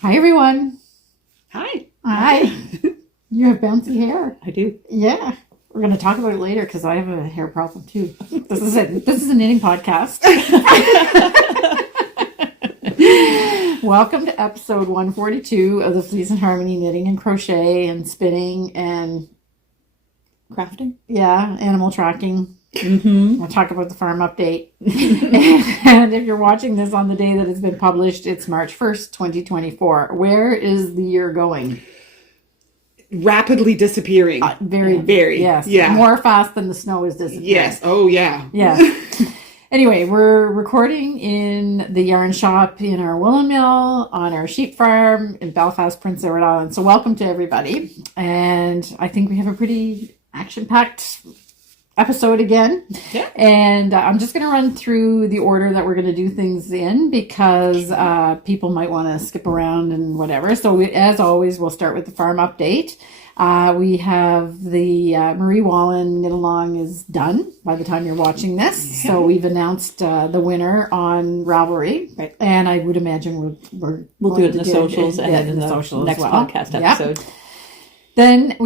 Hi, everyone. Hi. Hi. You have bouncy hair. I do. Yeah. We're going to talk about it later because I have a hair problem too. This is it. This is a knitting podcast. Welcome to episode 142 of the Fleece and Harmony Knitting and Crochet and Spinning and Crafting. Yeah, animal tracking. Mm-hmm. We'll talk about the farm update. And if you're watching this on the day that it's been published, it's March 1st, 2024. Where is the year going? Rapidly disappearing. Very. Yes. Yeah. More fast than the snow is disappearing. Yes. Oh, yeah. Yeah. Anyway, we're recording in the yarn shop in our woolen mill on our sheep farm in Belfast, Prince Edward Island. So welcome to everybody. And I think we have a pretty action-packed episode again. Yeah. And I'm just going to run through the order that we're going to do things in because people might want to skip around and whatever. So as always, we'll start with the farm update. We have the Marie Wallin knit along is done by the time you're watching this. Yeah. So we've announced the winner on Ravelry. Right. And I would imagine we'll do it in the socials and in the social next podcast episode. Yep. Then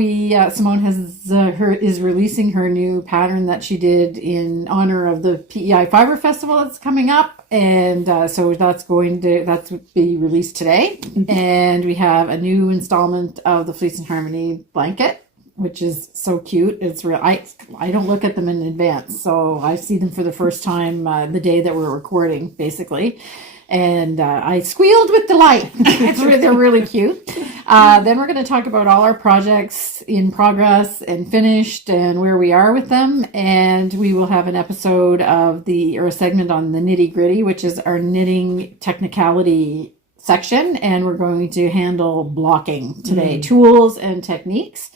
Simone is releasing her new pattern that she did in honor of the PEI Fibre Festival that's coming up, and so that's be released today. Mm-hmm. And we have a new installment of the Fleece and Harmony blanket, which is so cute. It's real. I don't look at them in advance, so I see them for the first time the day that we're recording, basically. And I squealed with delight. They're really cute. Then we're going to talk about all our projects in progress and finished and where we are with them. And we will have an episode or a segment on the Knitty Gritty, which is our knitting technicality section. And we're going to handle blocking today, tools and techniques.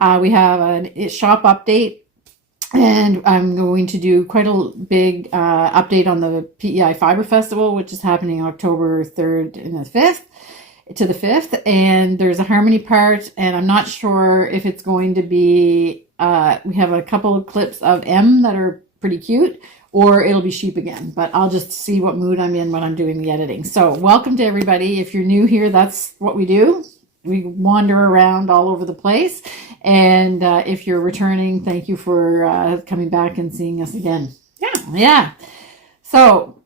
We have a shop update. And I'm going to do quite a big update on the PEI Fibre Festival, which is happening October 3rd and the 5th to the 5th. And there's a harmony part, and I'm not sure if it's going to be, we have a couple of clips of M that are pretty cute, or it'll be sheep again. But I'll just see what mood I'm in when I'm doing the editing. So welcome to everybody. If you're new here, that's what we do. We wander around all over the place. And if you're returning, thank you for coming back and seeing us again. Yeah. So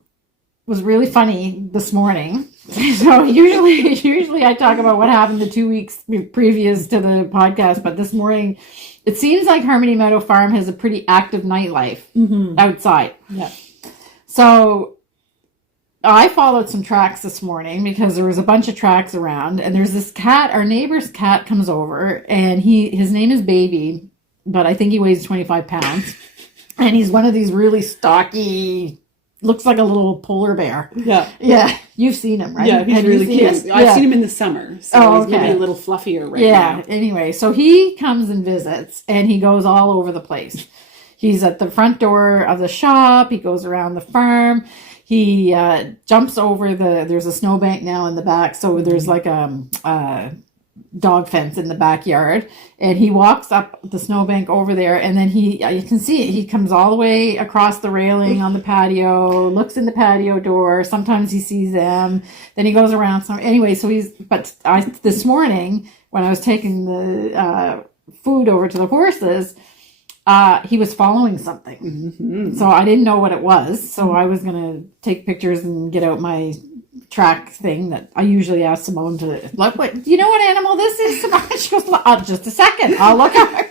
it was really funny this morning. So usually I talk about what happened the 2 weeks previous to the podcast. But this morning, it seems like Harmony Meadow Farm has a pretty active nightlife outside. Yeah. So I followed some tracks this morning because there was a bunch of tracks around, and there's this cat, our neighbor's cat comes over, and his name is Baby, but I think he weighs 25 pounds, and he's one of these really stocky, looks like a little polar bear. Yeah. You've seen him, right? Yeah, he's really cute. I've seen him in the summer, so he's maybe a little fluffier now. Yeah, anyway, so he comes and visits, and he goes all over the place. He's at the front door of the shop, he goes around the farm. He jumps over there's a snowbank now in the back, so there's like a dog fence in the backyard, and he walks up the snowbank over there, and then you can see it. He comes all the way across the railing on the patio, looks in the patio door. Sometimes he sees them, then he goes around. Anyway, so this morning when I was taking the food over to the horses, he was following something. Mm-hmm. So I didn't know what it was. So I was going to take pictures and get out my track thing that I usually ask Simone to look. What, do you know what animal this is, Simone? She goes, just a second. I'll look at it.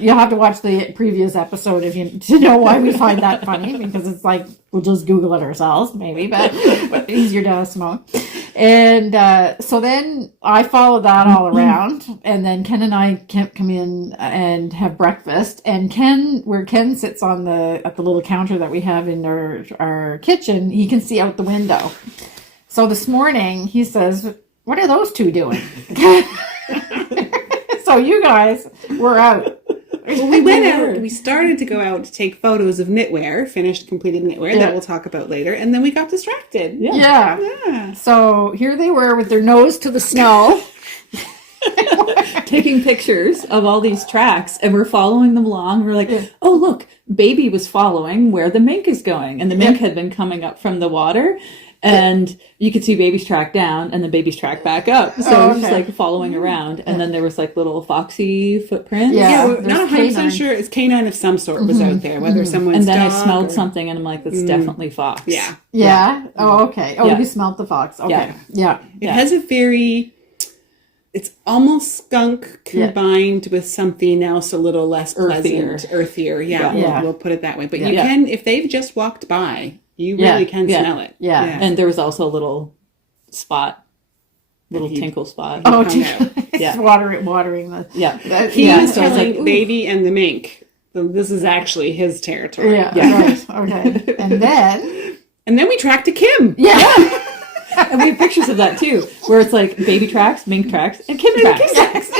You'll have to watch the previous episode to know why we find that funny, because it's like, we'll just Google it ourselves, maybe, but easier to ask Simone. And so then I followed that all around, and then Ken and I come in and have breakfast. And where Ken sits at the little counter that we have in our kitchen, he can see out the window. So this morning he says, "What are those two doing?" So you guys were out. Well, we went out. We started to go out to take photos of knitwear, finished, completed knitwear that we'll talk about later, and then we got distracted. Yeah. So here they were with their nose to the snow, taking pictures of all these tracks, and we're following them along. We're like, oh, look, Baby was following where the mink is going, and the mink had been coming up from the water. And you could see baby's track down and then baby's track back up. So it was just like following around. And then there was like little foxy footprints. Yeah, we're there's not 100% canine. sure. It's canine of some sort was out there, whether someone's And then I dog smelled or- something and I'm like, that's definitely fox. Yeah. Yeah. Oh, okay. Oh, Yeah. you smelled the fox. Okay. Yeah. It has a very, it's almost skunk combined with something else a little less pleasant, earthier. Yeah, Yeah. We'll put it that way. But you Yeah. can, if they've just walked by, you Yeah. really can Yeah. smell it. Yeah. And there was also a little spot, little he- tinkle spot. Oh, hung out. it's watering the. Yeah. He Yeah, was so I was telling like, ooh. Baby and the mink, this is actually his territory. Yeah. Right. Okay. And then. And then we tracked to Kim. Yeah. And we have pictures of that too, where it's like baby tracks, mink tracks, and Kim tracks.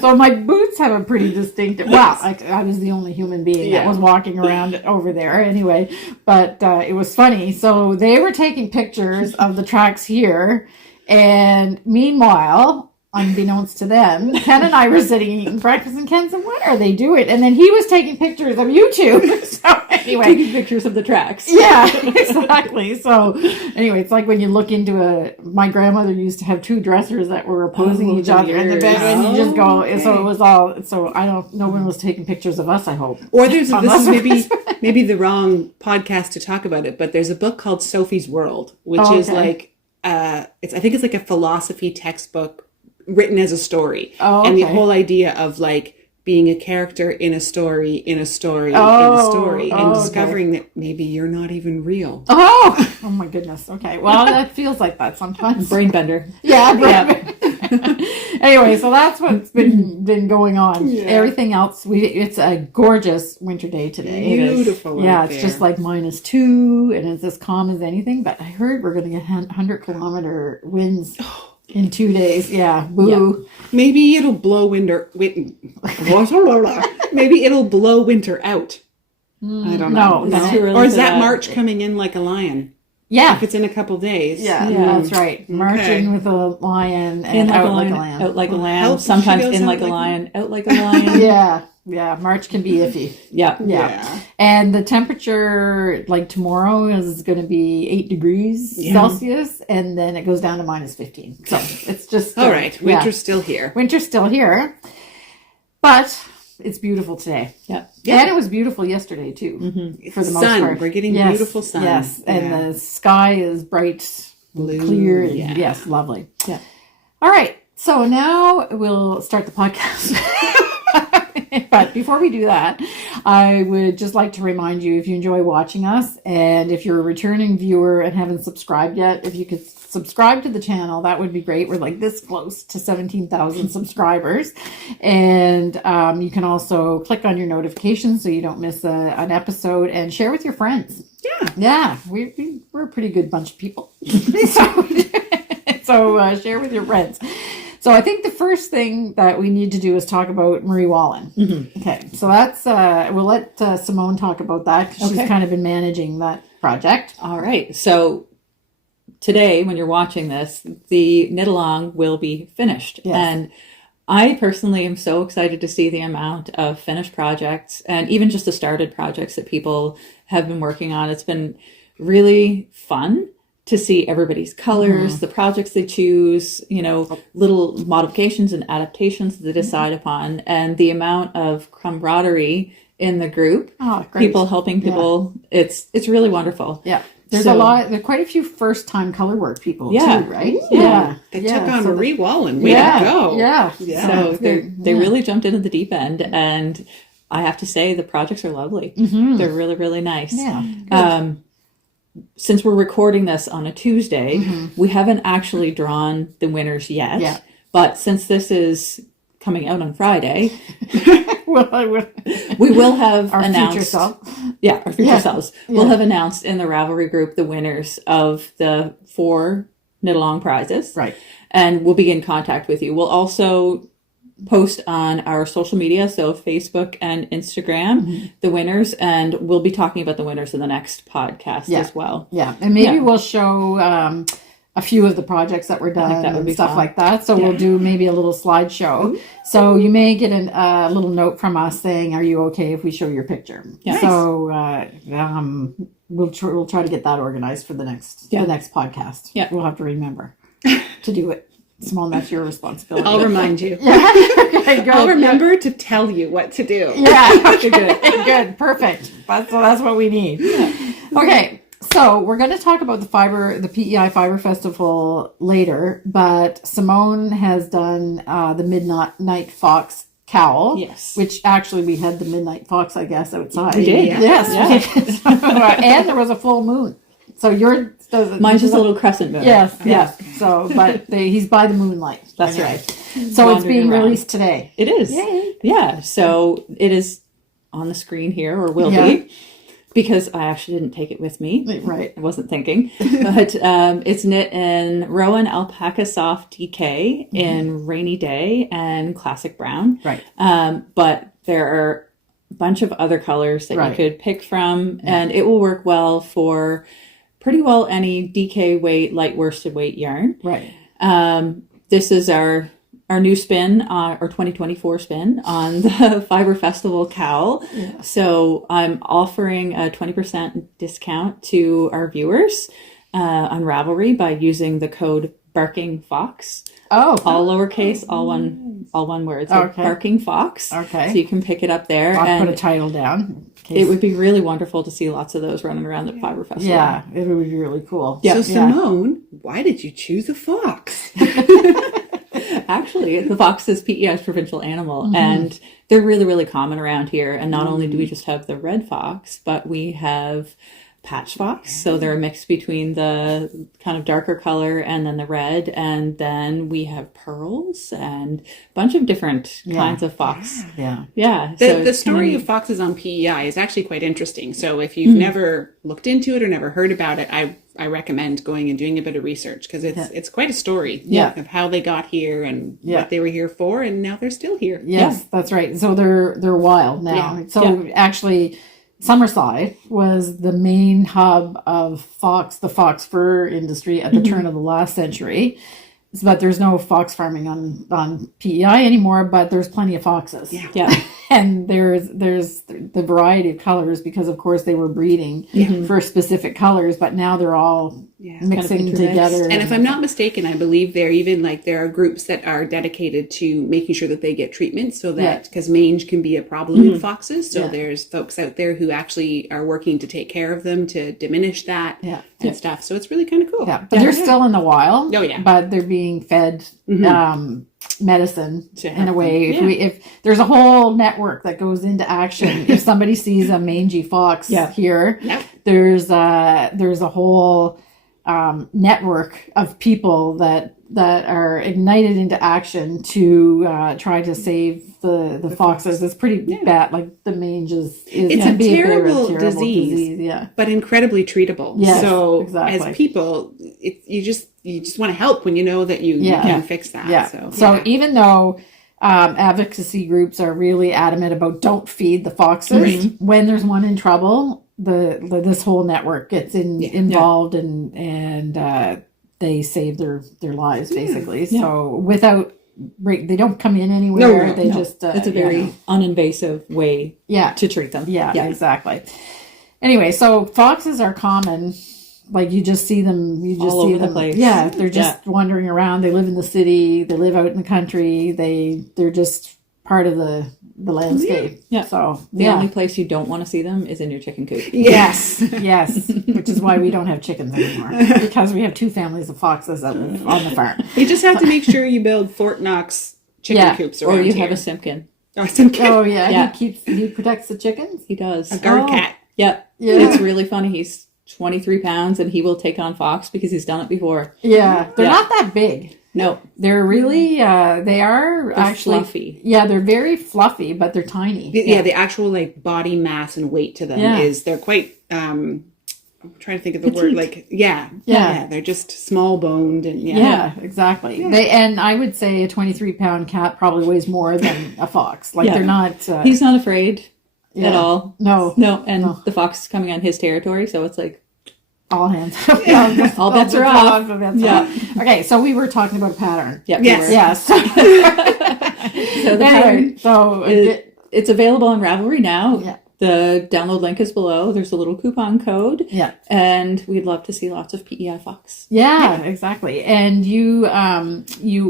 So my boots have a pretty distinctive. Well, I was the only human being that was walking around over there anyway. But it was funny. So they were taking pictures of the tracks here, and meanwhile, unbeknownst to them, Ken and I were sitting eating breakfast, and Ken said, "What are they doing?" And then he was taking pictures of you two. So anyway, Taking pictures of the tracks. yeah, exactly. So anyway, it's like when you look into my grandmother used to have two dressers that were opposing each other in the bed, and you just go, so it was all, so no one was taking pictures of us, I hope. Or this Unless is maybe the wrong podcast to talk about it, but there's a book called Sophie's World, which is like, I think it's like a philosophy textbook written as a story. Oh, And the okay. whole idea of like being a character in a story, in a story, in a Oh, story, and okay. discovering that maybe you're not even real. Oh my goodness. Okay. Well, that feels like that sometimes. Brain bender. Yeah. Anyway, so that's what's been going on. Yeah. Everything else, it's a gorgeous winter day today. Beautiful. Yeah, out it's there. just like -2, and it's as calm as anything. But I heard we're going to get 100-kilometer winds in 2 days. Yeah, boo. Maybe it'll blow maybe it'll blow winter out. I don't know. No, It's too early Or is for that March coming in like a lion? Yeah, If it's in a couple days. yeah, Yeah. that's right. Marching with a lion and In like out a lion, like a lamb. out like a How lamb. she Sometimes goes in out like a like- lion, out like a lion. Yeah, March can be iffy. Yeah. Yeah. And the temperature, like tomorrow, is going to be 8 degrees Celsius, and then it goes down to -15. So it's just All right. Winter's still here. winter's still here, but it's beautiful today. Yeah. And it was beautiful yesterday too, for the most Sun. part. We're getting beautiful sun. Yes, and Yeah. the sky is bright, Blue, clear, and yeah. yes, lovely. Yeah. All right, so now we'll start the podcast. But before we do that, I would just like to remind you, if you enjoy watching us, and if you're a returning viewer and haven't subscribed yet, if you could subscribe to the channel, that would be great. We're like this close to 17,000 subscribers. And you can also click on your notifications so you don't miss an episode, and share with your friends. Yeah, we're a pretty good bunch of people. So share with your friends. So I think the first thing that we need to do is talk about Marie Wallin. Okay, so that's we'll let Simone talk about that, because she's kind of been managing that project. All right. So today, when you're watching this, the knit along will be finished. Yes. And I personally am so excited to see the amount of finished projects and even just the started projects that people have been working on. It's been really fun to see everybody's colors, the projects they choose, little modifications and adaptations that they decide upon, and the amount of camaraderie in the group. Oh, great. People helping people. It's really wonderful. Yeah. There's So- there are quite a few first-time color work people Yeah. too, right? Yeah. They took on Marie Wallin. Way yeah, to go. Yeah. So they really jumped into the deep end, and I have to say the projects are lovely. They're really, really nice. Yeah. Since we're recording this on a Tuesday, we haven't actually drawn the winners yet. Yeah. But since this is coming out on Friday, Well, I would. we will have Our announced. future self. Yeah, our future Yeah. selves. We'll have announced in the Ravelry group the winners of the 4 knit along prizes. Right. And we'll be in contact with you. We'll also post on our social media, so Facebook and Instagram, the winners, and we'll be talking about the winners in the next podcast as well. Yeah. And maybe Yeah. we'll show a few of the projects that were done that would and be stuff fun. like that. So we'll do maybe a little slideshow. So you may get a little note from us saying, "Are you okay if we show your picture?" Yes. So we'll try to get that organized for the next podcast. Yeah. We'll have to remember to do it. Simone, that's your responsibility. I'll remind you. Okay, good. I'll remember to tell you what to do. Yeah. Good. Perfect. That's what we need. Okay. So we're going to talk about the PEI Fibre Festival later, but Simone has done the Midnight Fox Cowl. Yes. Which actually we had the Midnight Fox, I guess, outside. We did. Yes. And there was a full moon. So Mine's just a little crescent moon. Yes. So, but he's by the moonlight. That's anyway. right. So it's being around. released today. It is. Yay. Yeah. So it is on the screen here, or will be, because I actually didn't take it with me. Right. I wasn't thinking. But it's knit in Rowan Alpaca Soft DK in Rainy Day and Classic Brown. Right. But there are a bunch of other colors that you could pick from, and it will work well for pretty well any DK weight, light worsted weight yarn. Right. This is our new spin, our 2024 spin on the Fibre Festival cowl. Yeah. So I'm offering a 20% discount to our viewers on Ravelry by using the code Barking Fox. Oh, all lowercase, all one word. So Barking Fox. Okay. So you can pick it up there. I'll put a title down. It would be really wonderful to see lots of those running around the Fibre Festival. Yeah, it would be really cool. Yeah. So Simone, why did you choose a fox? Actually, the fox is PEI's provincial animal, and they're really, really common around here. And not only do we just have the red fox, but we have patch fox. So they're a mix between the kind of darker color and then the red. And then we have pearls and a bunch of different kinds of fox. Yeah. The story of foxes on PEI is actually quite interesting. So if you've never looked into it or never heard about it, I recommend going and doing a bit of research, because it's quite a story of how they got here and what they were here for, and now they're still here. Yes, that's right. So they're wild now. Yeah. So actually, Summerside was the main hub of the fox fur industry at the turn of the last century. But there's no fox farming on PEI anymore, but there's plenty of foxes. Yeah. And there's the variety of colors, because of course they were breeding for specific colors, but now they're all mixing kind of together. And if I'm not mistaken, I believe there are groups that are dedicated to making sure that they get treatment, so that, because mange can be a problem in foxes. So there's folks out there who actually are working to take care of them, to diminish that and stuff. So it's really kind of cool. Yeah, but they're still in the wild. Oh, yeah. But they're being fed medicine in a way. If there's a whole network that goes into action, if somebody sees a mangy fox here, there's a whole network of people that are ignited into action to try to save the foxes. It's pretty bad. Like the mange it's a terrible disease, but incredibly treatable. Yes, so exactly. as people, you just want to help when you know that you can fix that. Yeah. So even though advocacy groups are really adamant about don't feed the foxes, when there's one in trouble, this whole network gets involved and they save their lives basically. So without they don't come in anywhere. They just it's a very uninvasive way to treat them. Yeah, exactly. Anyway, so foxes are common. Like you just see them, all over the place. Yeah, they're just wandering around. They live in the city. They live out in the country. They're just part of the landscape. Yeah. So the only place you don't want to see them is in your chicken coop. Yes. Which is why we don't have chickens anymore, because we have 2 families of foxes that live on the farm. You just have to make sure you build Fort Knox chicken coops around or you here. have a Simpkin. Oh, Simpkin. Oh yeah. He protects the chickens. He does. A guard cat. Yep. Yeah. It's really funny. He's 23 pounds and he will take on fox because he's done it before. Yeah. They're not that big. No, they're really, they're actually fluffy. Yeah, they're very fluffy, but they're tiny. The actual like body mass and weight to them is, they're quite, I'm trying to think of the word, like, they're just small boned and Yeah, exactly. Yeah. And I would say a 23-pound cat probably weighs more than a fox. Like they're not. He's not afraid at all. No. And the fox is coming on his territory, so it's like, All hands. All bets are off. Yeah. Okay, so we were talking about a pattern. Yeah. Yes. So the Anyway, pattern so it's available on Ravelry now. Yeah. The download link is below. There's a little coupon code. yeah. And we'd love to see lots of PEI Fox. Yeah, exactly. And you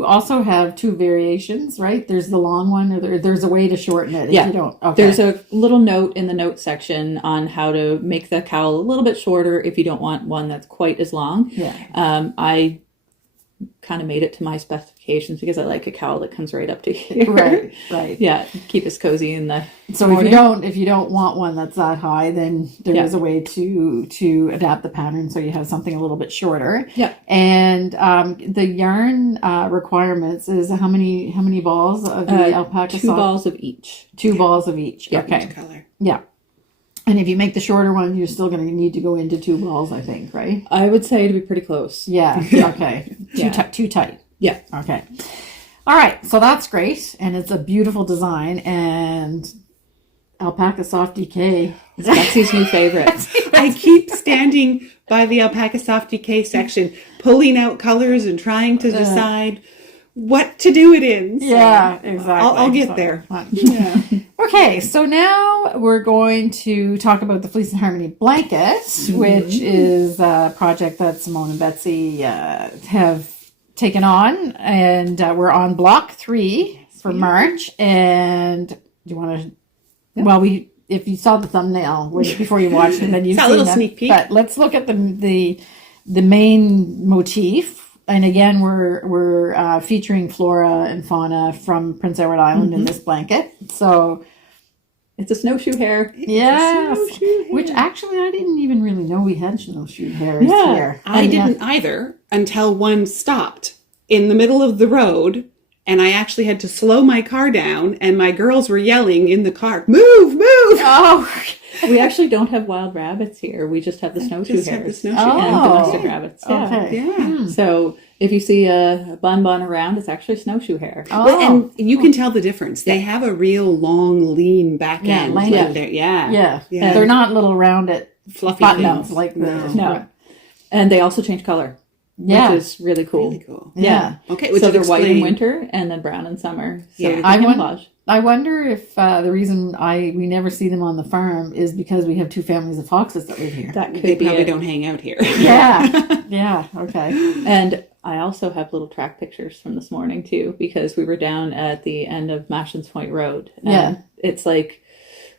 also have two variations, right? There's the long one, or there's a way to shorten it if Yeah. you don't. Okay. There's a little note in the notes section on how to make the cowl a little bit shorter if you don't want one that's quite as long. Yeah. I kind of made it to my specifications because I like a cowl that comes right up to here. Right. Yeah, keep us cozy in the So morning. if you don't want one that's that high, then there is a way to adapt the pattern so you have something a little bit shorter. Yeah. And the yarn requirements is how many balls of the alpaca 2 soft? balls of each. 2 balls of each. Yeah. Okay. Each color. Yeah. And if you make the shorter one, you're still going to need to go into 2 balls, I think, right? I would say to be pretty close. Yeah. Okay. Yeah. Too tight. Yeah. Okay. All right. So that's great. And it's a beautiful design. And alpaca soft DK. It's Betsy's new favorite. I keep standing by the alpaca soft decay section, pulling out colors and trying to decide what to do it in. So Yeah, exactly. I'll get So- there. Yeah. Okay, so now we're going to talk about the Fleece and Harmony blanket, which is a project that Simone and Betsy have taken on, and we're on block 3 for March. And do you want to? Well, if you saw the thumbnail before you watched it, then you've Saw a seen little that. sneak peek. But let's look at the main motif. And again, we're featuring flora and fauna from Prince Edward Island in this blanket. So It's a snowshoe hare. yes, snowshoe hare. which actually I didn't even really know we had snowshoe hares Yeah, here. I And, didn't either until one stopped in the middle of the road, and I actually had to slow my car down, and my girls were yelling in the car, "Move, move!" Oh, We actually don't have wild rabbits here. We just have the snowshoe Just have the hares snowshoe and hares. domestic Oh. rabbits. Yeah. okay. Yeah. So if you see a bun around, it's actually snowshoe hare. Oh, Well, and you can tell the difference. They have a real long, lean back Yeah, end. Laine. Like they're- yeah. yeah. Yeah. They're not little rounded Fluffy buttons things. like the No. And they also change color, Yeah. which is really cool. Really cool. Yeah. Okay, which So would they're white in explain- winter and then brown in summer. So Yeah. we I can want- camouflage. I wonder if the reason we never see them on the farm is because we have 2 families of foxes that live here. That could They be probably it. don't hang out here. Yeah. Yeah. Okay. And I also have little track pictures from this morning too, because we were down at the end of Mashins Point Road. And Yeah. it's like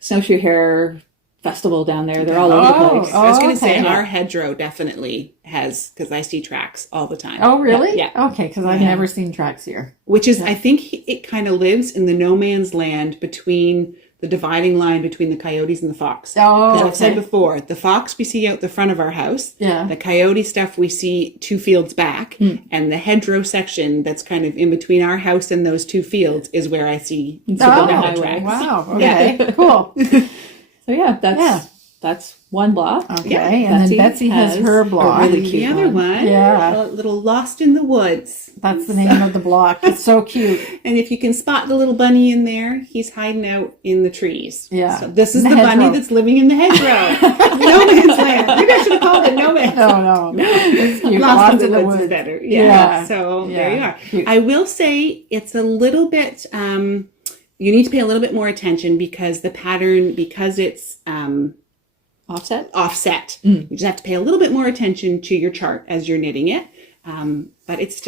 snowshoe hare festival down there. They're all over the place. I was going to okay. say our hedgerow definitely has, because I see tracks all the time. Oh, really? Yeah. Okay, because I've Yeah. never seen tracks here. Which is, I think it kind of lives in the no man's land between the dividing line between the coyotes and the fox. Oh, Because I've said okay. before, the fox we see out the front of our house. Yeah. The coyote stuff we see 2 fields back. And the hedgerow section that's kind of in between our house and those 2 fields is where I see Oh, Sabona highway. tracks. Wow. Okay. Cool. So yeah, that's one block. Okay. Yeah, and then Betsy has her a block. really And cute the other one, Yeah. a little Lost in the Woods. That's the name of the block. It's so cute. And if you can spot the little bunny in there, he's hiding out in the trees. Yeah. So this is In the the bunny hedgerow. that's living in the hedgerow. No man's land. Maybe I should have called it no man's. No. It's cute. Lost in the Woods is better. Yeah. Yeah. So there you Yeah. are. Cute. I will say it's a little bit, you need to pay a little bit more attention because the pattern, because it's Offset. offset, you just have to pay a little bit more attention to your chart as you're knitting it. But it's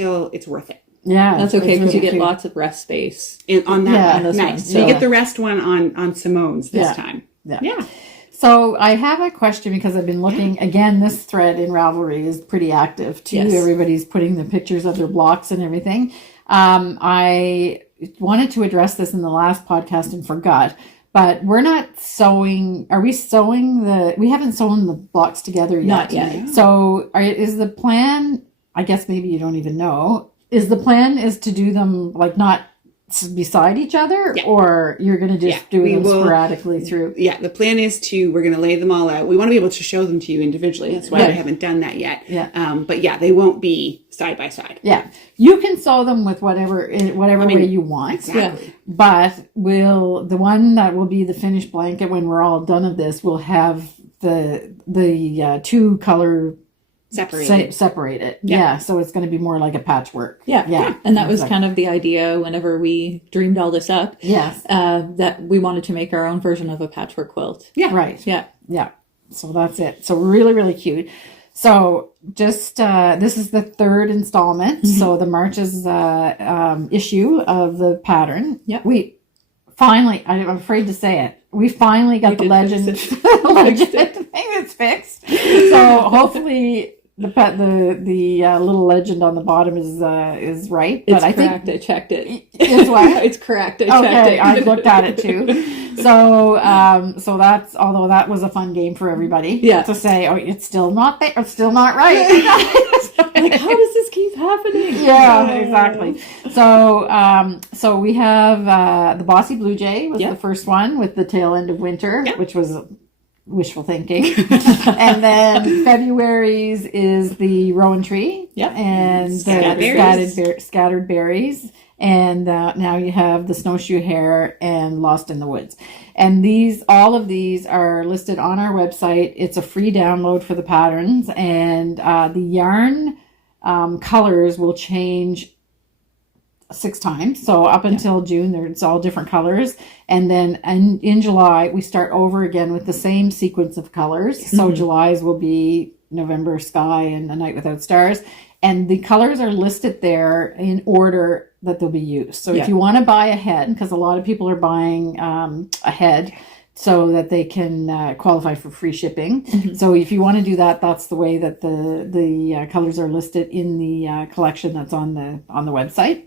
worth it. Yeah. That's okay it's because you really get cute. lots of rest space. On that Yeah, one. on this Nice. one, So you so- get the rest one on Simone's this Yeah. time. Yeah. Yeah. So I have a question because I've been looking again. This thread in Ravelry is pretty active too. Yes. Everybody's putting the pictures of their blocks and everything. I wanted to address this in the last podcast and forgot. But we're not sewing. Are we sewing we haven't sewn the blocks together yet. Not yet. So is the plan? I guess maybe you don't even know. Is the plan is to do them like not beside each other, Yeah. or you're going to just Yeah, do we them will- sporadically through? Yeah, the plan is we're going to lay them all out. We want to be able to show them to you individually. That's why Yeah. we haven't done that yet. Yeah. But yeah, they won't be side by side. Yeah, you can sew them with whatever way you want. Exactly. But the one that will be the finished blanket when we're all done of this will have the 2 color Separated. it. Yeah. So it's going to be more like a patchwork. Yeah. And that was kind of the idea whenever we dreamed all this up. Yes. That we wanted to make our own version of a patchwork quilt. Yeah. Right. Yeah. Yeah. So that's it. So really, really cute. So just this is the third installment. So the March's issue of the pattern. Yeah. We finally, I'm afraid to say it, we finally got the legend, legend thing that's fixed. So hopefully the little legend on the bottom is right. It's but correct. I checked it. Is what? It's correct. I checked it. I looked at it too. So so that's, although that was a fun game for everybody. Yeah. To say, oh, it's still not there. It's still not right. Like, how does this keep happening? Yeah, exactly. So so we have the Bossy Blue Jay was the first one with the tail end of winter, which was wishful thinking. And then February's is the Rowan Tree. And the scattered berries. And now you have the Snowshoe Hare and Lost in the Woods. And all of these are listed on our website. It's a free download for the patterns. And the yarn colors will change 6 times. So up until June, it's all different colors. And then in July, we start over again with the same sequence of colors. So July's will be November Sky and A Night Without Stars. And the colors are listed there in order that they'll be used. So if you want to buy ahead, because a lot of people are buying ahead so that they can qualify for free shipping. So if you want to do that, that's the way that the colors are listed in the collection that's on the website.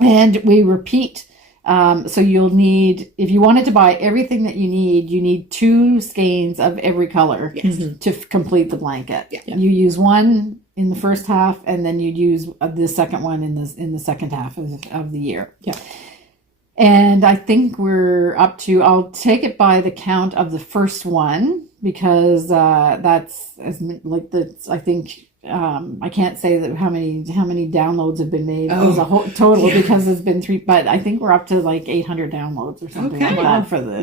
And we repeat. So you'll need, if you wanted to buy everything that you need 2 skeins of every color to complete the blanket. You use one in the first half, and then you'd use the second one in the second half of the year. And I think we're up to, I'll take it by the count of the first one, because that's I think I can't say that how many downloads have been made as a whole total, because it's been 3, but I think we're up to like 800 downloads or something like that for the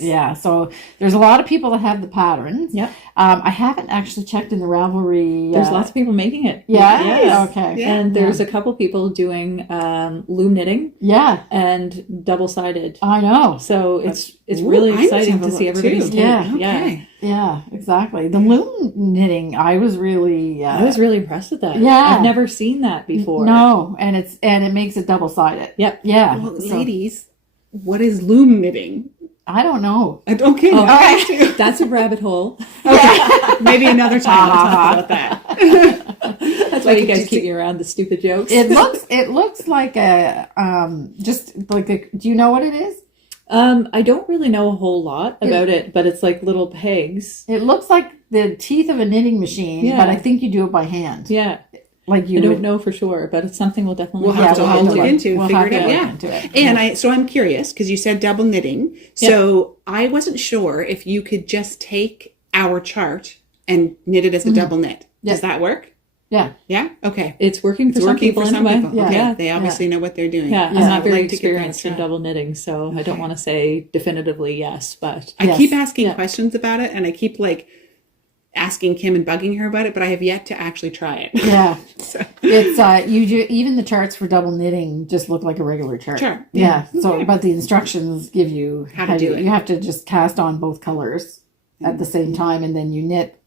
yeah. So there's a lot of people that have the patterns. I haven't actually checked in the Ravelry. There's lots of people making it. Okay. And there's a couple people doing loom knitting. And double-sided. I know. So it's really exciting to see everybody's take. Yeah, exactly. The loom knitting, I was really impressed with that. I've never seen that before. No, and it makes it double-sided. Well, ladies, what is loom knitting? I don't know. Okay. That's a rabbit hole. Maybe another time we'll talk about that. That's why you guys keep me around the stupid jokes. It looks like a just like a, do you know what it is? I don't really know a whole lot about it, but it's like little pegs. It looks like the teeth of a knitting machine, but I think you do it by hand. Like I don't know for sure, but it's something we'll definitely have to look into, figure it out. And so I'm curious, because you said double knitting. So I wasn't sure if you could just take our chart and knit it as a double knit. Does that work? Yeah. Okay. It's working for some people. Okay. They obviously know what they're doing. I'm not very experienced in double knitting, so I don't want to say definitively yes, but I keep asking questions about it, and I keep asking Kim and bugging her about it, but I have yet to actually try it. So. It's even the charts for double knitting just look like a regular chart. So but the instructions give you how to do it. You have to just cast on both colors at the same time, and then you knit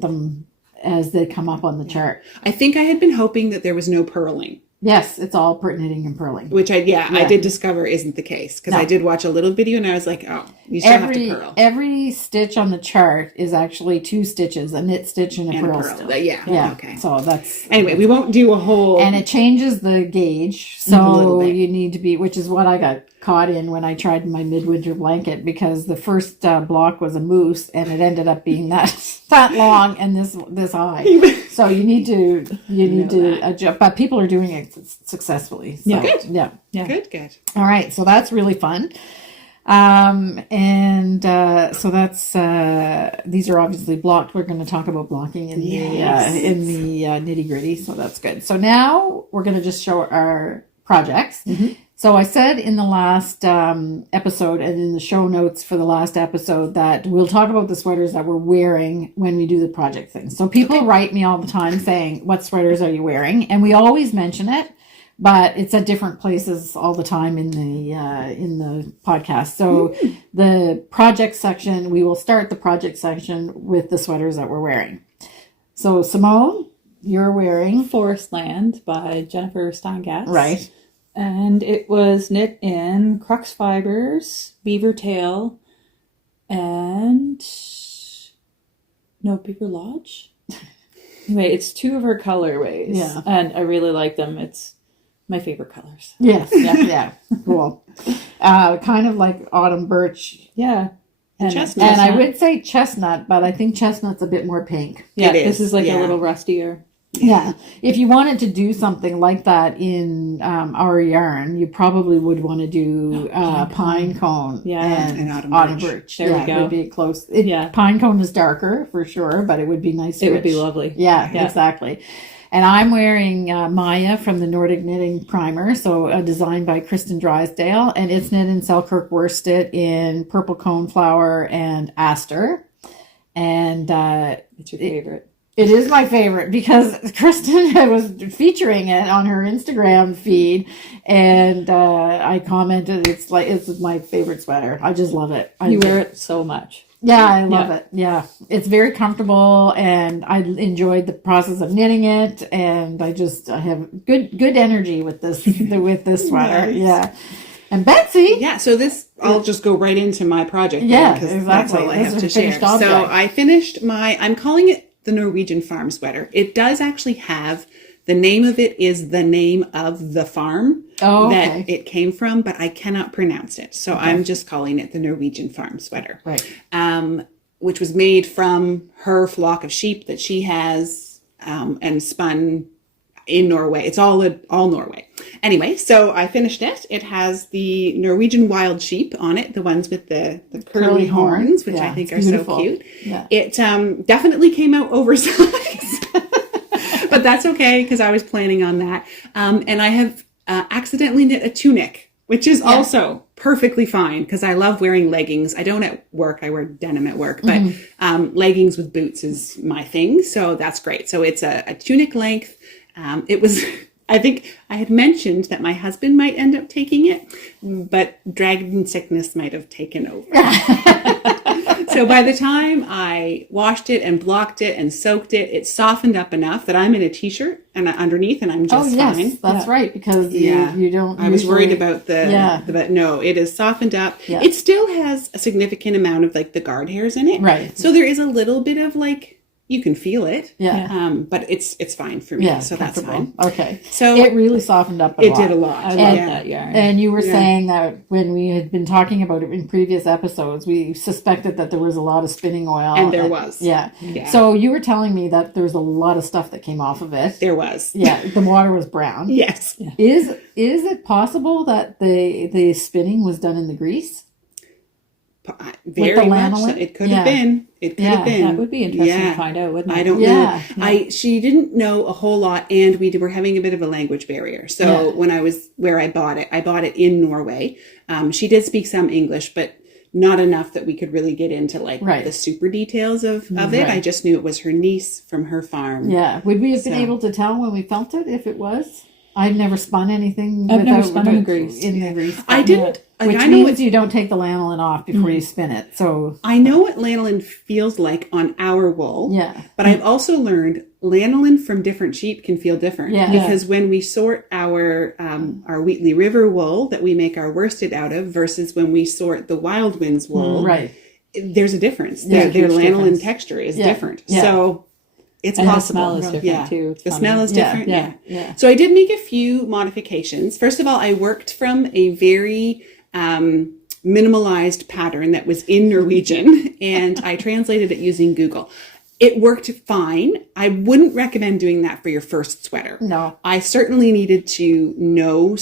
them as they come up on the chart. I think I had been hoping that there was no purling. Yes, it's all knitting and purling. Which I did discover isn't the case, because I did watch a little video and I was like, oh, you still have to purl. Every stitch on the chart is actually 2 stitches, a knit stitch and a purl stitch. Okay. So that's... Anyway, we won't do a whole... And it changes the gauge, so you need to be... Which is what I got caught in when I tried my midwinter blanket, because the first block was a moose and it ended up being that long and this high. So you need to adjust, but people are doing it successfully. So, good. Yeah. Good. All right. So that's really fun. So that's these are obviously blocked. We're going to talk about blocking in the Nitty Gritty. So that's good. So now we're going to just show our projects. So I said in the last episode and in the show notes for the last episode that we'll talk about the sweaters that we're wearing when we do the project things. So people write me all the time saying, what sweaters are you wearing? And we always mention it, but it's at different places all the time in the podcast. So the project section, we will start the project section with the sweaters that we're wearing. So Simone, you're wearing Forest Land by Jennifer Steingatz. Right. And it was knit in Crux fibers, beaver tail, and Beaver Lodge. Anyway, it's 2 of her colorways. Yeah. And I really like them. It's my favorite colors. Yes, yeah, cool. Kind of like autumn birch. Yeah. And chestnut. And I would say chestnut, but I think chestnut's a bit more pink. Yeah, It this is, is like yeah. a little rustier. Yeah. If you wanted to do something like that in our yarn, you probably would want to do pine cone and autumn birch. There we go. It would be close. Pine cone is darker for sure, but it would be nice. It would be lovely. Yeah, exactly. And I'm wearing Maya from the Nordic Knitting Primer, so designed by Kristen Drysdale, and it's knit in Selkirk worsted in purple coneflower and aster. And It's your favorite. It is my favorite because Kristen was featuring it on her Instagram feed, and I commented it's my favorite sweater. I just love it. You wear it so much. Yeah, I love it. Yeah, it's very comfortable, and I enjoyed the process of knitting it, and I have good energy with this sweater. Nice. Yeah. And Betsy. Yeah, so I'll just go right into my project. Yeah, because exactly. that's all I have to share. Finished object. So I finished I'm calling it the Norwegian farm sweater. It does actually have, the name of it is the name of the farm that it came from, but I cannot pronounce it. So I'm just calling it the Norwegian farm sweater. Right. Which was made from her flock of sheep that she has and spun in Norway. It's all Norway. Anyway, so I finished it. It has the Norwegian wild sheep on it, the ones with the curly horns, which I think are so cute. Yeah. It definitely came out oversized, but that's okay because I was planning on that. And I have accidentally knit a tunic, which is also perfectly fine because I love wearing leggings. I don't at work. I wear denim at work, but leggings with boots is my thing. So that's great. So it's a tunic length. It was, I think I had mentioned that my husband might end up taking it, but dragon sickness might have taken over. So by the time I washed it and blocked it and soaked it, it softened up enough that I'm in a t-shirt and underneath and I'm just fine. That's right, because you don't I was worried about but no, it is softened up. Yeah. It still has a significant amount of like the guard hairs in it. Right. So there is a little bit of like, you can feel it. Yeah. But it's fine for me. Yeah, so that's fine. Okay. So it really softened up a lot. It did a lot. I love that yarn. And you were saying that when we had been talking about it in previous episodes, we suspected that there was a lot of spinning oil. And there was. Yeah. Yeah. So you were telling me that there was a lot of stuff that came off of it. There was. Yeah. The water was brown. Yes. Yeah. Is it possible that the spinning was done in the grease? Very much. So. It could have been. It could have been. That would be interesting to find out, wouldn't it? I don't know. She didn't know a whole lot, and we were having a bit of a language barrier. So when I was where I bought it in Norway. She did speak some English, but not enough that we could really get into like the super details of it. I just knew it was her niece from her farm. Yeah. Would we have been able to tell when we felt it if it was? I've never spun anything. I've never spun in the grease. I didn't. Which means you don't take the lanolin off before you spin it. So I know what lanolin feels like on our wool. Yeah. But I've also learned lanolin from different sheep can feel different. Yeah. Because when we sort our Wheatley River wool that we make our worsted out of versus when we sort the Wild Winds wool, there's a difference. Their lanolin texture is different. Yeah. So it's and possible. The smell is different too. It's the funny. smell is different. Yeah. So I did make a few modifications. First of all, I worked from a very minimalized pattern that was in Norwegian, and I translated it using Google. It worked fine. I wouldn't recommend doing that for your first sweater. No. I certainly needed to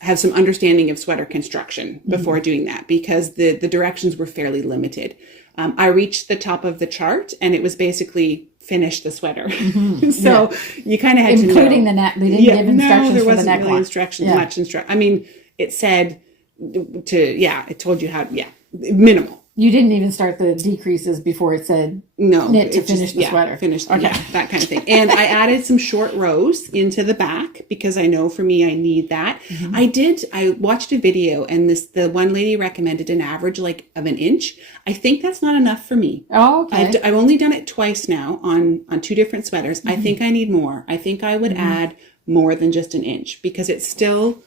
have some understanding of sweater construction before doing that because the directions were fairly limited. I reached the top of the chart and it was basically finish the sweater. So you kind of had to know. Including the neck. They didn't give instructions there for the wasn't neck really line. instructions. I mean, it said it told you how, minimal. You didn't even start the decreases before it said knit to finish the sweater. Finish, that kind of thing. And I added some short rows into the back because I know for me I need that. I watched a video and the one lady recommended an average like of an inch. I think that's not enough for me. Oh, okay. I've only done it twice now on 2 different sweaters. I think I need more. I think I would add more than just an inch because it's still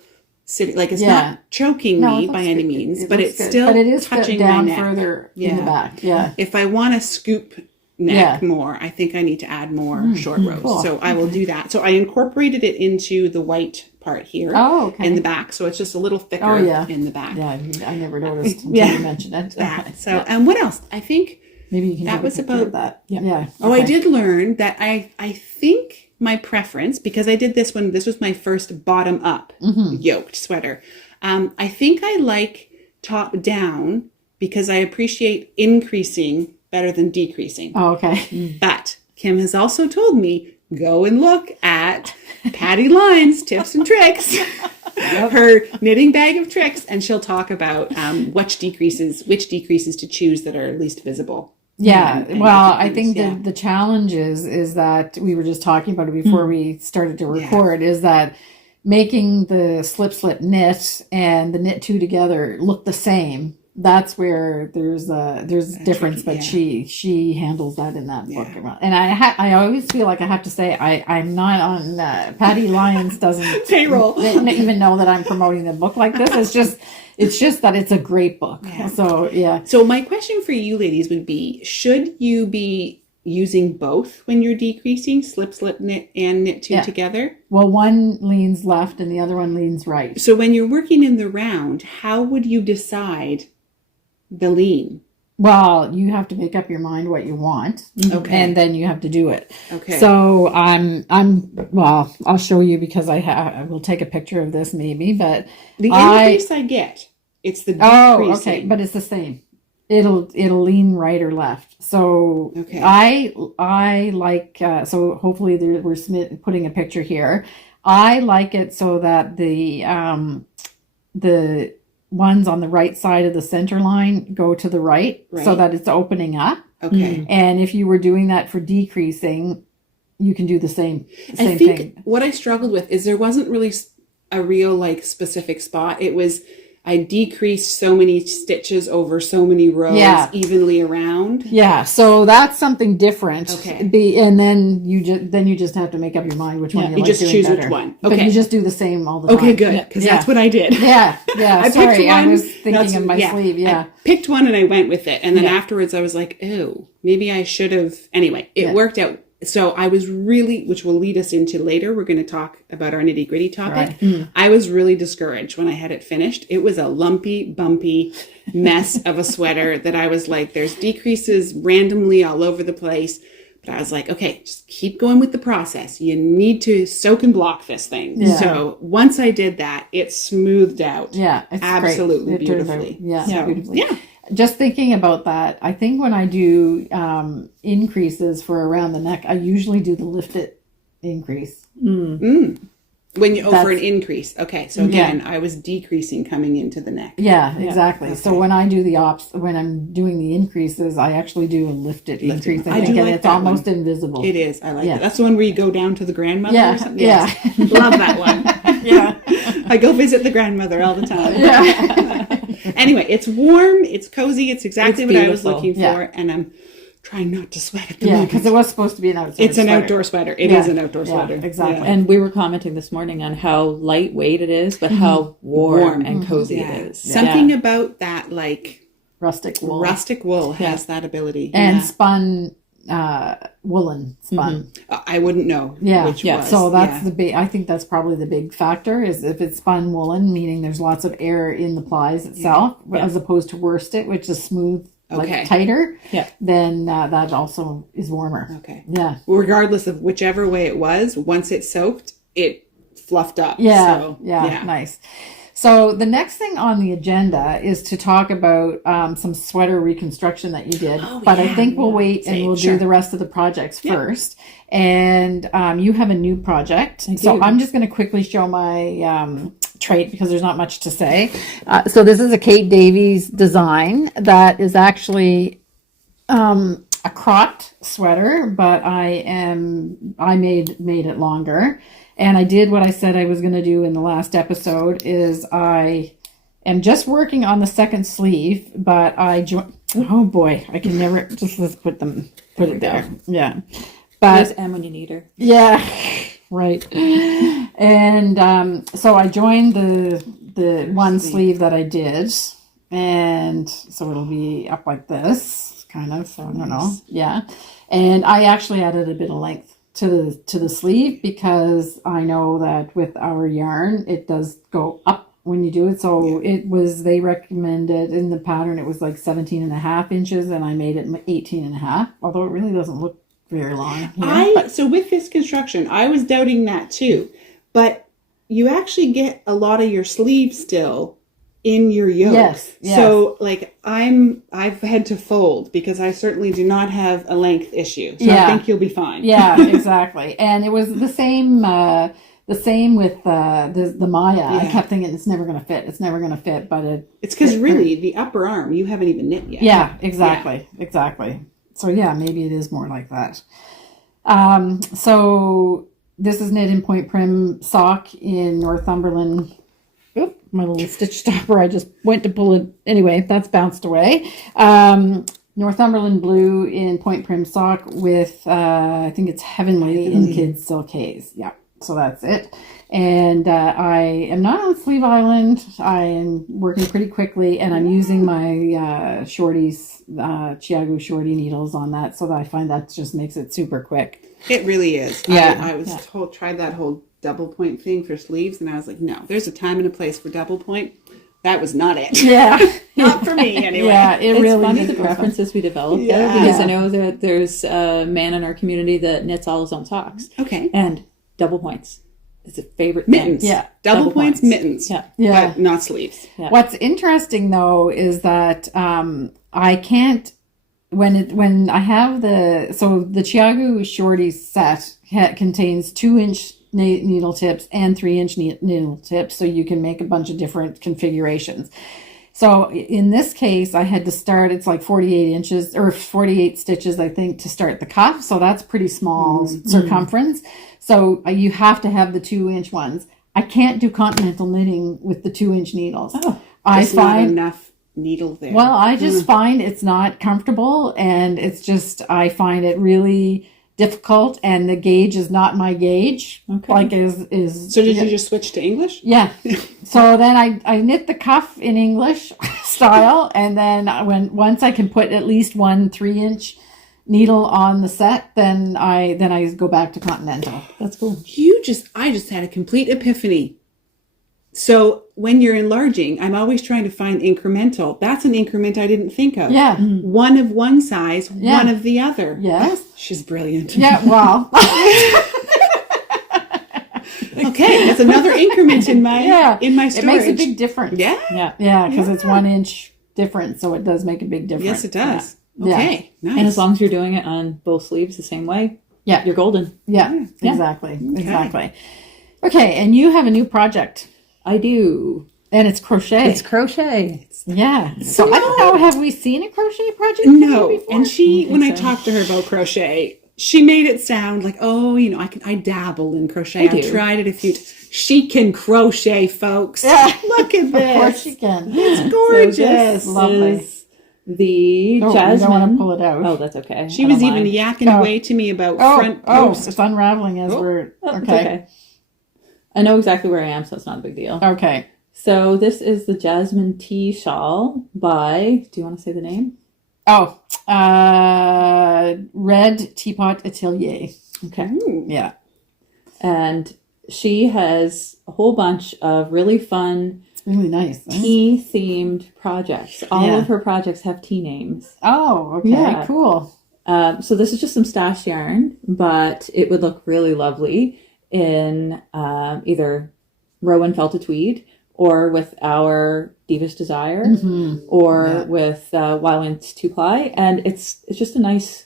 sitting, like it's not choking me by any means, but it's still touching down my neck further in the back. Yeah. If I want to scoop neck more, I think I need to add more short rows. Cool. So I will do that. So I incorporated it into the white part here in the back. So it's just a little thicker in the back. Yeah, I never noticed until you mentioned it. So, and what else? I think maybe you can that was about that. Yeah. Oh, I did learn that I think my preference, because I did this when this was my first bottom up yoked sweater. I think I like top down because I appreciate increasing better than decreasing. Oh, okay. But Kim has also told me, go and look at Patty Lyons Tips and Tricks, her knitting bag of tricks, and she'll talk about which decreases to choose that are least visible. Yeah, well, I think the challenge is that we were just talking about it before we started to record, is that making the slip knit and the knit 2 together look the same. That's where there's a difference, but she handles that in that book. And I always feel like I have to say I'm not on Patty Lyons doesn't payroll even know that I'm promoting the book like this. It's just that it's a great book. Yeah. So my question for you ladies would be, should you be using both when you're decreasing slip knit and knit 2 together? Well, one leans left and the other one leans right. So when you're working in the round, how would you decide the lean? Well, you have to make up your mind what you want, and then you have to do it. Okay. So I'll show you because I will take a picture of this maybe, but the increase I get, it's the decreasing. Oh, okay, but it's the same. It'll lean right or left. So I like so hopefully we're putting a picture here. I like it so that the ones on the right side of the center line go to the right. So that it's opening up. Okay. And if you were doing that for decreasing, you can do the same I think thing. What I struggled with is there wasn't really a real like specific spot. It was I decreased so many stitches over so many rows evenly around. Yeah, so that's something different. Okay. And then you just have to make up your mind which one you like just doing choose better. which one. Okay. But you just do the same all the time. Okay, good, because that's what I did. Yeah. I Sorry, picked one. I was thinking of my sleeve. Yeah. I picked one and I went with it, and then afterwards I was like, "Oh, maybe I should have." Anyway, it worked out. So I was really, which will lead us into later, we're going to talk about our nitty gritty topic. Right. I was really discouraged when I had it finished. It was a lumpy, bumpy mess of a sweater that I was like, there's decreases randomly all over the place. But I was like, okay, just keep going with the process. You need to soak and block this thing. Yeah. So once I did that, it smoothed out. Yeah. It's absolutely great. Beautifully. Beautifully. Yeah. Just thinking about that, I think when I do increases for around the neck, I usually do the lifted increase. When you for an increase. Okay, so again, I was decreasing coming into the neck. Yeah, exactly. Okay. So when I do when I'm doing the increases, I actually do a lifted increase. I do like it's almost invisible. It is. I like that. That's the one where you go down to the grandmother or something? Yeah. Love that one. Yeah. I go visit the grandmother all the time. Yeah. Anyway, it's warm, it's cozy, it's exactly what I was looking for, and I'm trying not to sweat at the moment. because it was supposed to be an outdoor It's an outdoor sweater. It is an outdoor sweater. Exactly. And we were commenting this morning on how lightweight it is, but how warm and cozy it is. Something about that, like rustic wool. Rustic wool has that ability. And spun woolen spun. I wouldn't know which was. So that's the big, I think that's probably the big factor is if it's spun woolen, meaning there's lots of air in the plies itself, as opposed to worsted, which is smooth, like tighter, then that also is warmer. Okay. Yeah. Regardless of whichever way it was, once it soaked, it fluffed up. Yeah. So, nice. So the next thing on the agenda is to talk about some sweater reconstruction that you did. But I think we'll wait and we'll do the rest of the projects first. And you have a new project. So I'm just going to quickly show my Treit because there's not much to say. So this is a Kate Davies design that is actually a cropped sweater, but I made it longer. And I did what I said I was going to do in the last episode is I am just working on the second sleeve, but oh boy, I can never, let's put it there. Yeah. But There's M when you need her. Yeah, right. And so I joined the one sleeve that I did. And so it'll be up like this, kind of, I don't know. Yeah. And I actually added a bit of length to the sleeve because I know that with our yarn it does go up when you do it. So they recommended in the pattern it was like 17.5 inches and I made it 18.5, although it really doesn't look very long here. So with this construction I was doubting that too, but you actually get a lot of your sleeve still in your yoke. Yes. So like I've had to fold because I certainly do not have a length issue. So I think you'll be fine. Yeah, exactly. And it was the same with the Maya. I kept thinking it's never going to fit. It's never going to fit, but it's because really the upper arm you haven't even knit yet. Yeah, exactly. So yeah, maybe it is more like that. So this is knit in point prim sock in Northumberland. Oop, my little stitch stopper, I just went to pull it. Anyway, that's bounced away. Northumberland blue in point prim sock with, I think it's Heavenly in Kids Silk Haze. Yeah, so that's it. And I am not on Sleeve Island. I am working pretty quickly, and I'm using my Shorty's, Chiago Shorty needles on that, so that I find that just makes it super quick. It really is. Yeah. I was told, tried that whole double point thing for sleeves, and I was like, no, there's a time and a place for double point. That was not it. Yeah. Not for me anyway. Yeah, It's really funny is. the preferences we develop there because I know that there's a man in our community that knits all his own socks. Okay. And double points. It's a favorite Mittens. thing. Yeah. Double points, mittens. Yeah. Yeah. But not sleeves. Yeah. What's interesting though is that I can't when I have the Chiago Shorty set contains 2-inch needle tips and 3-inch needle tips, so you can make a bunch of different configurations. So in this case, I had to start, it's like 48 inches or 48 stitches, I think, to start the cuff. So that's pretty small circumference. So you have to have the 2-inch ones. I can't do continental knitting with the 2-inch needles. Oh, I Not find enough needle there. well, I just find it's not comfortable, and it's just, I find it really difficult, and the gauge is not my gauge. Okay. Like So did you just switch to English? yeah. So then I knit the cuff in English style, and then once I can put at least one 3-inch needle on the set, then I go back to continental. That's cool. I just had a complete epiphany. So when you're enlarging, I'm always trying to find incremental. That's an increment I didn't think of. Yeah. One of one size, Yeah. one of the other. Yes. She's brilliant. Yeah. Well. Okay, that's another increment in my storage. It makes a big difference. Yeah. Yeah. Yeah, because it's 1 inch difference, so it does make a big difference. Yes, it does. Yeah. Okay. Nice. And as long as you're doing it on both sleeves the same way, Yeah. you're golden. Yeah, exactly. Exactly. Okay, and you have a new project, I do. and it's crochet. It's crochet. Yeah. So I don't know, have we seen a crochet project from No, you before? and when I so. talked to her about crochet, she made it sound like, oh, I dabble in crochet. I've do. tried it a few times. She can crochet, folks. Yeah. Look at this. Of course you can. It's gorgeous. So this Lovely. is the Oh, Jasmine. you don't want to pull it out. Oh, that's okay. She I was don't even mind. yakking away to me about front Oh, post. it's unraveling as we're... Oh, it's Okay. okay. I know exactly where I am, so it's not a big deal. Okay. So this is the Jasmine Tea Shawl by, do you want to say the name? Oh, Red Teapot Atelier. Okay. Yeah. And she has a whole bunch of really fun It's really nice. tea themed projects. All Yeah. of her projects have tea names. Oh, okay. Yeah. Cool. So this is just some stash yarn, but it would look really lovely in either Rowan felted tweed or with our Davies Desire, or with Wallin's 2-ply, and it's just a nice,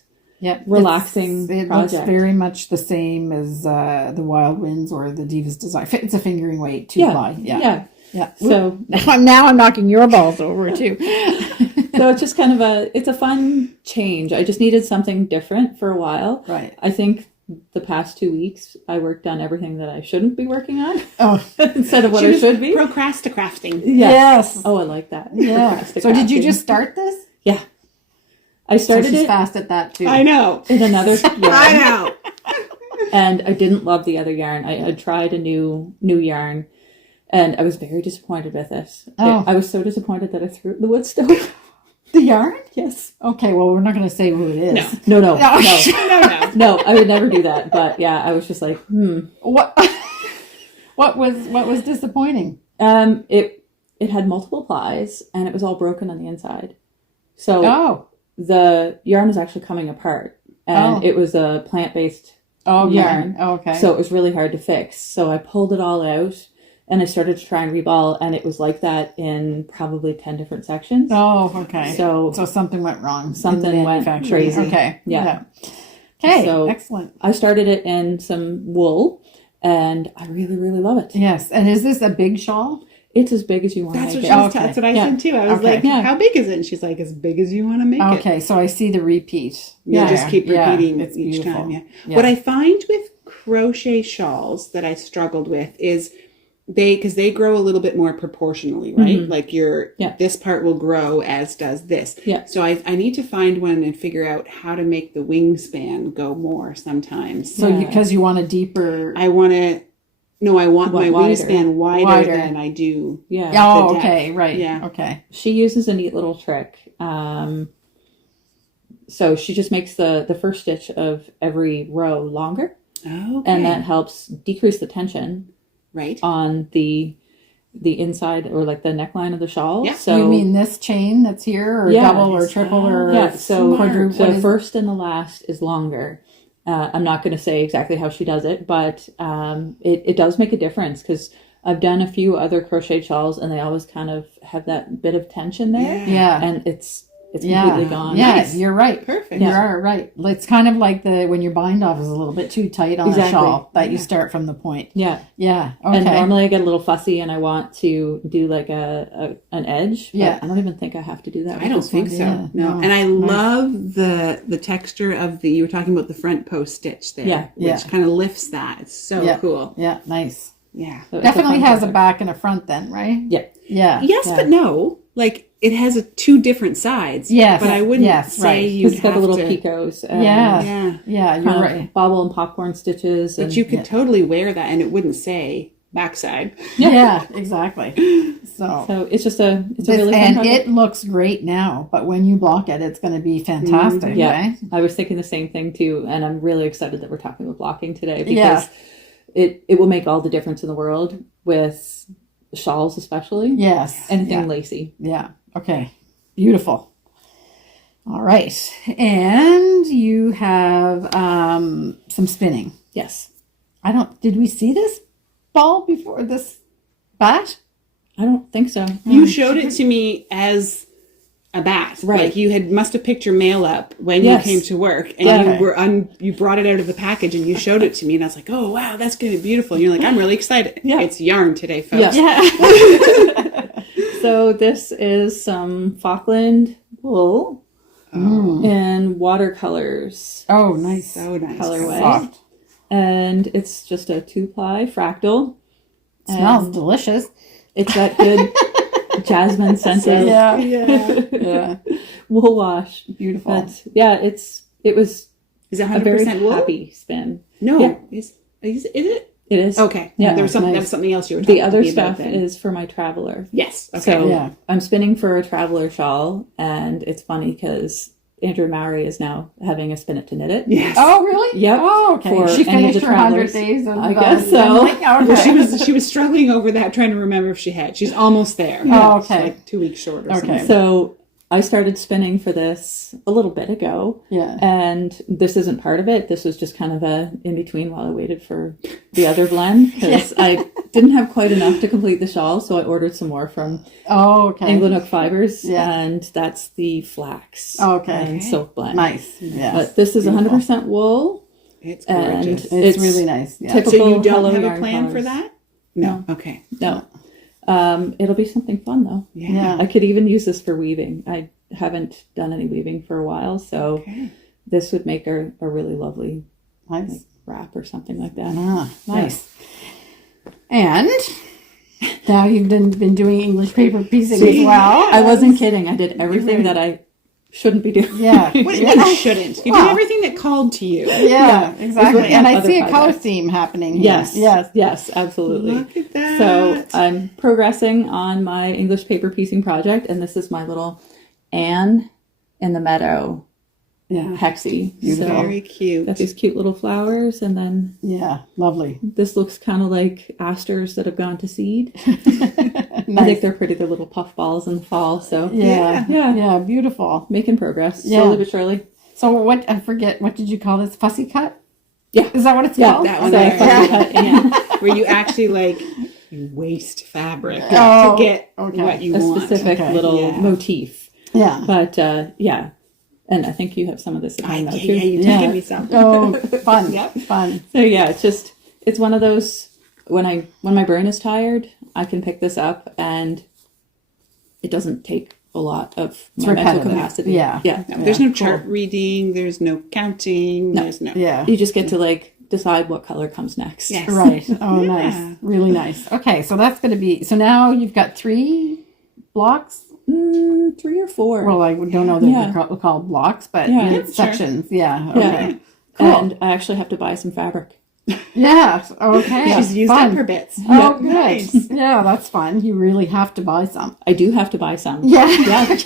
relaxing it project. looks very much the same as the Wild Winds or the Davies Desire. It's a fingering weight 2-ply. Yeah. So now I'm knocking your balls over too. so it's just kind of it's a fun change. I just needed something different for a while. Right. I think the past 2 weeks I worked on everything that I shouldn't be working on. Oh, instead of what I should be. Procrasticrafting. yes. Oh, I like that. Yeah. So did you just start this? Yeah. I started she's it fast at that too. I know. in another yarn. I know. And I didn't love the other yarn. I had tried a new yarn, and I was very disappointed with this. Oh. I was so disappointed that I threw it in the wood stove. The yarn? Yes. Okay, well, we're not going to say who it is. No. No. No, I would never do that. But yeah, I was just like, What? What was disappointing? It had multiple plies, and it was all broken on the inside. So the yarn was actually coming apart, and it was a plant-based yarn. Oh, okay. So it was really hard to fix. So I pulled it all out, and I started to try and reball, and it was like that in probably 10 different sections. Oh, okay. So something went wrong. Something in the went manufacturing. crazy. Okay. Yeah. Okay. So excellent. I started it in some wool, and I really, really love it. Yes. And is this a big shawl? It's as big as you want to That's make what, it. that's what I said too. I was Okay. like, how big is it? And she's like, as big as you want to make it. Okay, so I see the repeat. You just keep repeating it's each beautiful. time. Yeah. Yeah. What I find with crochet shawls that I struggled with is because they grow a little bit more proportionally, right? Like this part will grow as does this. Yeah. So I need to find one and figure out how to make the wingspan go more sometimes. So because you want a deeper. I want my wider. wingspan wider than I do. Yeah. Oh, the depth. okay, right. Yeah. Okay. She uses a neat little trick. So she just makes the first stitch of every row longer, Okay. and that helps decrease the tension right. on the inside or like the neckline of the shawl. Yeah. So You mean this chain that's here, or double, or triple, or so quadruple? the first and the last is longer. I'm not going to say exactly how she does it, but it does make a difference, because I've done a few other crochet shawls and they always kind of have that bit of tension there. Yeah. And it's completely gone. Yeah, Nice. you're right. Perfect. You're right. It's kind of like when your bind off is a little bit too tight on a shawl, that you start from the point. Yeah. Yeah. Okay. And normally I get a little fussy and I want to do like an edge. But Yeah. I don't even think I have to do that. I don't with this think one. so. Yeah. No. No. And I love the texture of you were talking about the front post stitch there. Yeah. Which kind of lifts that. It's so cool. Yeah, nice. Yeah. So it's Definitely fun has a project. back and a front then, right? Yeah. Yeah. Yes, but no. Like it has two different sides. Yes. But I wouldn't Yes, say right. you'd It's got the have little to. picots. And Yeah. Yeah. You're kind of right. bobble and popcorn stitches. But And, you could totally wear that and it wouldn't say backside. Yeah, exactly. So it's just a really fun and project. it looks great now, but when you block it, it's going to be fantastic. Yeah, right? I was thinking the same thing too, and I'm really excited that we're talking about blocking today, because Yeah. it will make all the difference in the world with shawls, especially. Yes. Anything lacy. Yeah. Okay. Beautiful. All right. And you have some spinning. Yes. Did we see this ball before, this bat? I don't think so. You showed it to me as a bat. Right. Like you must have picked your mail up when Yes. you came to work, and Okay. you were you brought it out of the package and you showed it to me, and I was like, oh wow, that's gonna be beautiful. And you're like, I'm really excied. Yeah. It's yarn today, folks. Yeah. So this is some Falkland wool in watercolors Oh, nice. So nice. colorway. Soft. And it's just a 2-ply fractal. Smells And delicious. it's that good jasmine scented Yeah. Yeah. Yeah. wool wash. Beautiful. But yeah, it was Is it a very 100% wool? happy spin. No. Yeah. Is it? It is. Okay. Yeah, There was something. nice. That was something else you were talking The other to me about stuff then. is for my traveler. Yes. Okay. So Yeah. I'm spinning for a traveler shawl, and it's funny because Andrew Mowry is now having a spin it to knit it. yes. Oh, really? Yep. Oh, okay. For She any of finished the her 100 travelers. days of I guess so. assembling? Okay. Well, she was struggling over that, trying to remember if she had. She's almost there. Oh, She's okay. like 2 weeks short or Okay. something. So I started spinning for this a little bit ago. Yeah. And this isn't part of it. This was just kind of a in between while I waited for the other blend, because I didn't have quite enough to complete the shawl, so I ordered some more from England Oak Fibres, and that's the flax and silk blend. Nice. Yeah. But this is 100% wool. It's gorgeous. And it's really nice. Yeah. Typical So you don't Hello have a Yarn plan colors. for that? No. Okay. No. It'll be something fun though. Yeah. I could even use this for weaving. I haven't done any weaving for a while, so this would make a really lovely wrap or something like that. Nice. And now you've been doing English paper piecing as well. I wasn't kidding. I did everything that I shouldn't be doing. Yeah. What you shouldn't. You did everything that called to you. Yeah, exactly. And I see a color projects. theme happening here. Yes, absolutely. Look at that. So I'm progressing on my English paper piecing project, and this is my little Anne in the Meadow hexie. So very cute. got these cute little flowers, and then lovely. this looks kind of like asters that have gone to seed. I think they're pretty. They're little puff balls in the fall. So yeah, beautiful. making progress slowly but surely. So I forget, what did you call this? Fussy cut? Yeah. Is that what it's called? That one So there. fussy cut, Where you actually you waste fabric to get what you a want. specific little motif. Yeah. But and I think you have some of this at home now too. Yeah, you did give me some. Oh, fun. Fun. So yeah, it's one of those when my brain is tired, I can pick this up and it doesn't take a lot of my mental capacity. Yeah. No, there's no chart reading. There's no counting. No. There's no. Yeah. You just get to decide what color comes next. Yes. Right. Oh, nice. Really nice. Okay, so that's going to be, so now you've got 3 blocks? 3 or 4. Well, I don't know that they're called blocks, but sections. Yeah. Okay. Yeah. Cool. And I actually have to buy some fabric. Yeah. Okay. She's used up her bits. Oh, good. Nice. Yeah, that's fun. You really have to buy some. I do have to buy some. Yeah.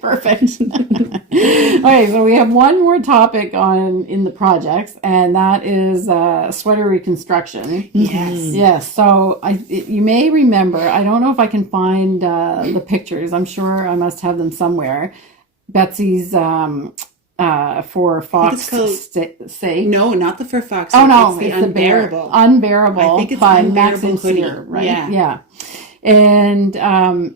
Perfect. Okay, so we have one more topic in the projects, and that is sweater reconstruction. Yes. So you may remember, I don't know if I can find the pictures. I'm sure I must have them somewhere. Betsy's for Fox sake. No, not the for Fox. Oh no, it's the Unbearable. Unbearable. I think it's by Unbearable Max hoodie. Sincere, right? Yeah. And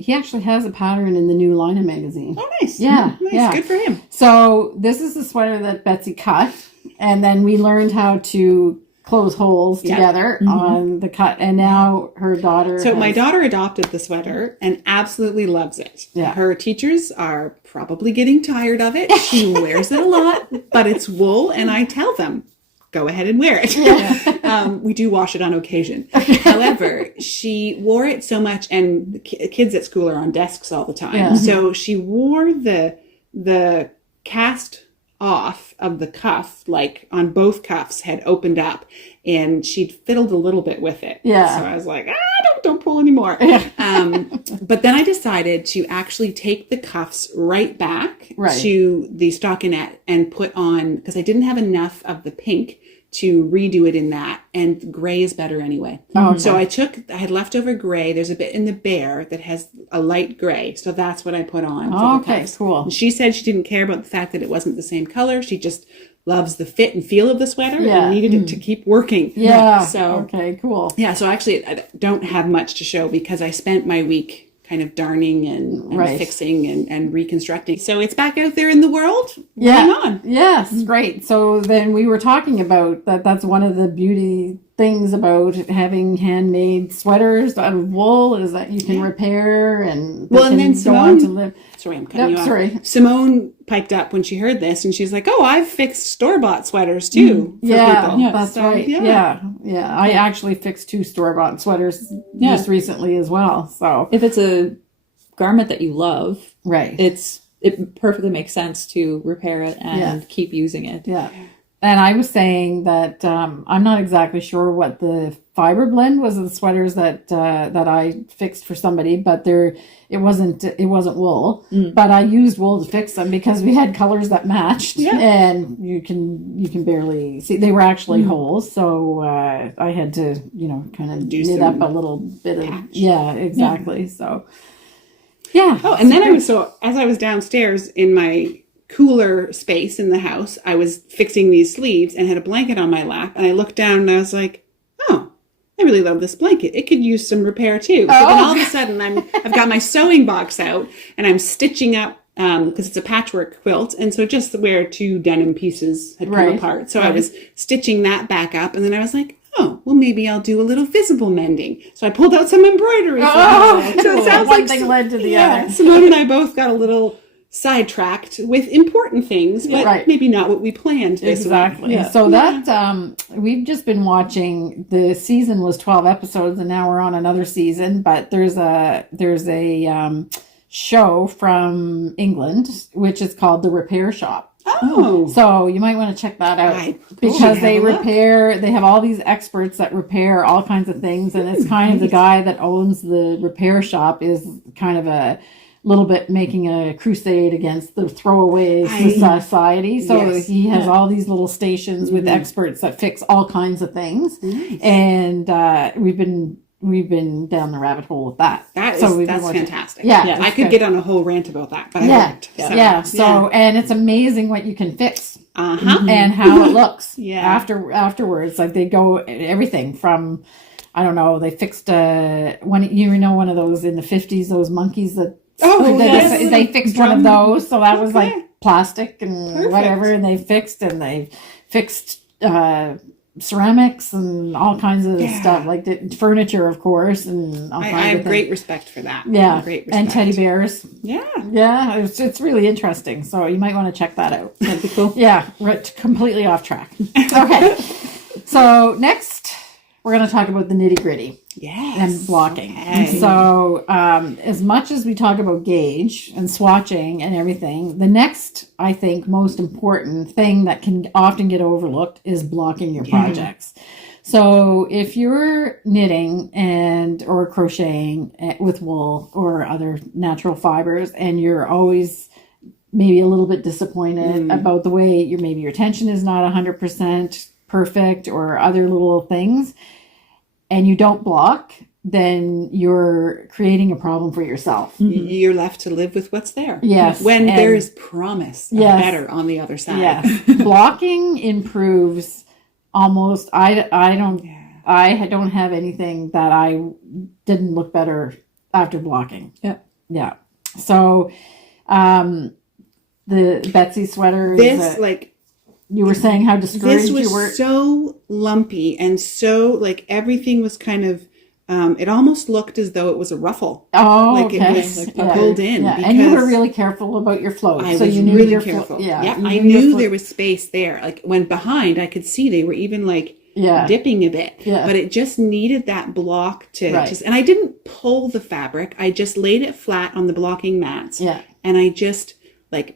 he actually has a pattern in the new Laine magazine. Oh, nice. Yeah, nice. yeah. Good for him. So this is the sweater that Betsy cut, and then we learned how to close holes together on the cut, and now her daughter. So my daughter adopted the sweater and absolutely loves it. Yeah. Her teachers are probably getting tired of it. She wears it a lot, but it's wool, and I tell them, go ahead and wear it. Yeah. We do wash it on occasion. However, she wore it so much, and the kids at school are on desks all the time. Yeah. So she wore the cast off of the cuff, like on both cuffs, had opened up, and she'd fiddled a little bit with it. Yeah. So I was like, don't pull anymore. But then I decided to actually take the cuffs right back to the stockinette and put on, because I didn't have enough of the pink to redo it in that, and gray is better anyway. Okay. So I had leftover gray. There's a bit in the bear that has a light gray, so that's what I put on. For the cuffs. Cool. And she said she didn't care about the fact that it wasn't the same color. She just loves the fit and feel of the sweater and needed it to keep working. Yeah. So okay, cool. yeah. So actually, I don't have much to show because I spent my week kind of darning and fixing and reconstructing. So it's back out there in the world. Going on. Yes, great. So then we were talking about that. That's one of the beauty things about having handmade sweaters out of wool is that you can repair and then go on to live. Sorry, I'm cutting you off. Sorry. Simone piped up when she heard this, and she's like, "Oh, I've fixed store-bought sweaters too for people." Yeah, that's right. Yeah. Yeah. I actually fixed 2 store-bought sweaters just recently as well. So if it's a garment that you love, it perfectly makes sense to repair it and keep using it. Yeah. And I was saying that I'm not exactly sure what the fiber blend was of the sweaters that I fixed for somebody, but it wasn't wool. But I used wool to fix them because we had colors that matched, and you can barely see. They were actually holes, so I had to kind of knit up a little bit of exactly. So Oh, and then as I was downstairs in my cooler space in the house, I was fixing these sleeves and had a blanket on my lap, and I looked down and I was like, oh, I really love this blanket. It could use some repair too. So then all of a sudden I've got my sewing box out and I'm stitching up because it's a patchwork quilt. And so just where 2 denim pieces had come apart. So I was stitching that back up and then I was like, oh, well, maybe I'll do a little visible mending. So I pulled out some embroidery. Oh, so it sounds one like thing led to the other. Simone and I both got a little sidetracked with important things, but maybe not what we planned. Exactly. Yeah. So that we've just been watching. The season was 12 episodes, and now we're on another season. But there's a show from England which is called The Repair Shop. Oh, so you might want to check that out because they repair. They have all these experts that repair all kinds of things, and it's kind of the guy that owns the repair shop is kind of a little bit making a crusade against the throwaway society. So he has all these little stations with experts that fix all kinds of things, and we've been down the rabbit hole with that. That's fantastic. Yeah, I could get on a whole rant about that, but I won't. So and it's amazing what you can fix and how it looks afterwards. Like they go everything from, I don't know, they fixed one of those in the 50s, those monkeys that they fixed one of those. So that was like plastic and whatever, and they fixed ceramics and all kinds of stuff, like the furniture, of course, and all kinds I of have great respect for that. Yeah, great respect. and teddy bears. Yeah, it's really interesting. So you might want to check that out. That'd be cool. Yeah, we're completely off track. Okay, so next we're going to talk about the nitty gritty. And blocking. Okay. So as much as we talk about gauge and swatching and everything, the next, I think, most important thing that can often get overlooked is blocking your projects. So if you're knitting or crocheting with wool or other natural fibers, and you're always maybe a little bit disappointed about the way your tension is not 100% perfect or other little things, and you don't block, then you're creating a problem for yourself. You're left to live with what's there. Yes. When there is promise of better on the other side. Yes. Blocking improves almost, I don't have anything that I didn't look better after blocking. Yeah. So the Betsy sweater you were saying how discouraged you were. This was so lumpy and so everything was kind of, it almost looked as though it was a ruffle. Oh, okay. It was pulled in. Yeah. And you were really careful about your flow. I was really careful. I knew there was space there. Like when behind, I could see they were even dipping a bit. Yeah. But it just needed that block to and I didn't pull the fabric. I just laid it flat on the blocking mats. Yeah. And I just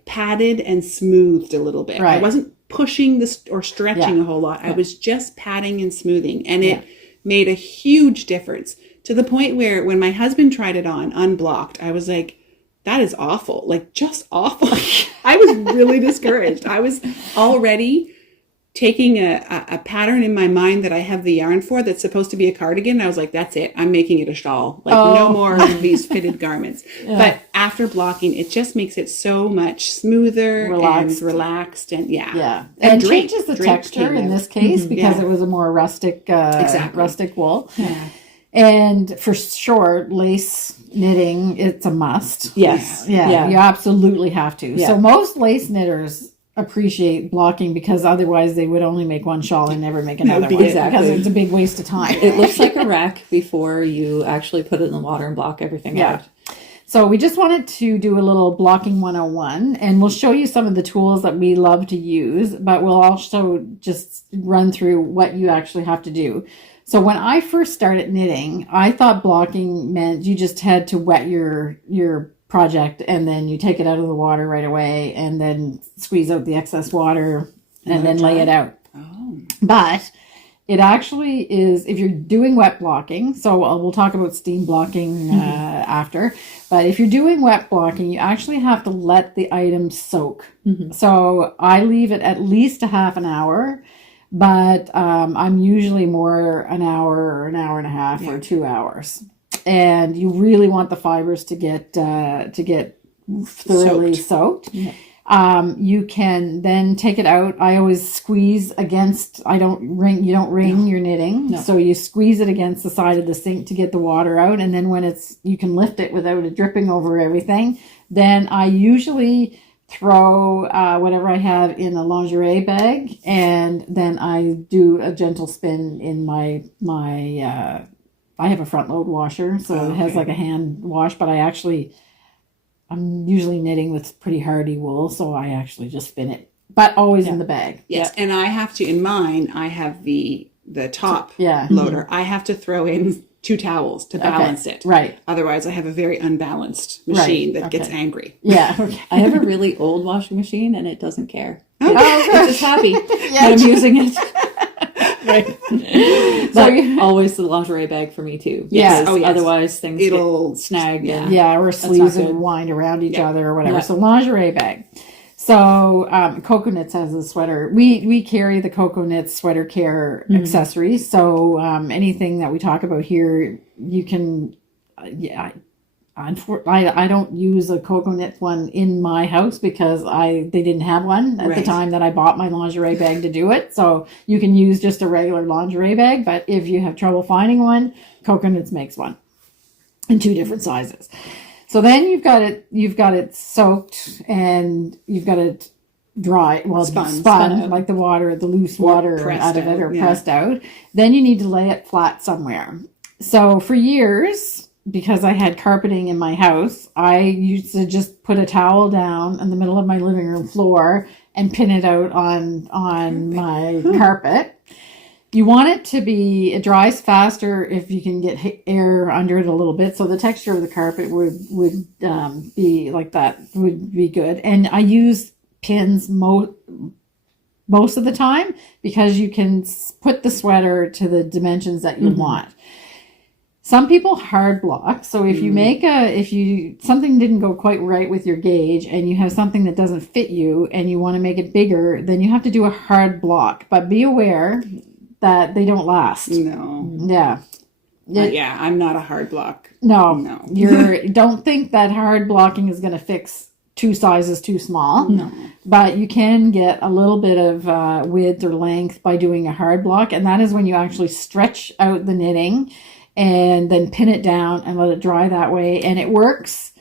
patted and smoothed a little bit. I wasn't pushing this or stretching a whole lot. I was just patting and smoothing, and it made a huge difference to the point where when my husband tried it on unblocked, I was like, that is awful. Just awful. I was really discouraged. I was already taking a pattern in my mind that I have the yarn for that's supposed to be a cardigan. I was like, that's it. I'm making it a shawl. No more of these fitted garments. But after blocking, it just makes it so much smoother and relaxed and and changes the texture in this case because it was a more rustic wool. Yeah. And for sure, lace knitting, it's a must. Yes. Yeah. You absolutely have to. Yeah. So most lace knitters appreciate blocking because otherwise they would only make one shawl and never make another one because it's a big waste of time. It looks like a rack before you actually put it in the water and block everything out. So we just wanted to do a little blocking 101, and we'll show you some of the tools that we love to use, but we'll also just run through what you actually have to do. So when I first started knitting, I thought blocking meant you just had to wet your project and then you take it out of the water right away and then squeeze out the excess water and then lay it out. But it actually is, if you're doing wet blocking, so we'll talk about steam blocking after, but if you're doing wet blocking, you actually have to let the item soak. So I leave it at least a half an hour, but I'm usually more an hour or an hour and a half or 2 hours. And you really want the fibers to get thoroughly soaked. You can then take it out. I always squeeze against, you don't wring your knitting. No. So you squeeze it against the side of the sink to get the water out. And then when you can lift it without it dripping over everything. Then I usually throw whatever I have in a lingerie bag, and then I do a gentle spin in my I have a front load washer, so it has like a hand wash, but I'm usually knitting with pretty hardy wool, so I actually just spin it, but always in the bag. Yes, and I have to, in mine, I have the top Yeah. loader. I have to throw in 2 towels to balance it. Right. Otherwise, I have a very unbalanced machine that gets Okay. angry. Yeah. Okay. I have a really old washing machine and it doesn't care. Oh, It's just happy that I'm using it. right. But always the lingerie bag for me too. Yeah. Because Oh, yes. otherwise things It'll get snagged. yeah. And Yeah, or sleeves not and good. wind around each other or whatever. Yeah. So lingerie bag. So Cocoa Knits has a sweater. We carry the Cocoa Knits sweater care accessories. So anything that we talk about here, you can. I don't use a Cocoa Knit one in my house because they didn't have one at the time that I bought my lingerie bag to do it. So you can use just a regular lingerie bag, but if you have trouble finding one, Cocoa Knits makes one in 2 different sizes. So then you've got it soaked and you've got it dry, spun out. like the loose water out of it or pressed out. Then you need to lay it flat somewhere. So for years, because I had carpeting in my house, I used to just put a towel down in the middle of my living room floor and pin it out on my carpet. You want it to it dries faster if you can get air under it a little bit. So the texture of the carpet would be like that, would be good. And I use pins most of the time because you can put the sweater to the dimensions that you want. Some people hard block. So if you something didn't go quite right with your gauge and you have something that doesn't fit you and you want to make it bigger, then you have to do a hard block. But be aware that they don't last. No. Yeah. Yeah, I'm not a hard block. No. Don't think that hard blocking is going to fix 2 sizes too small. No. But you can get a little bit of width or length by doing a hard block. And that is when you actually stretch out the knitting and then pin it down and let it dry that way. And it works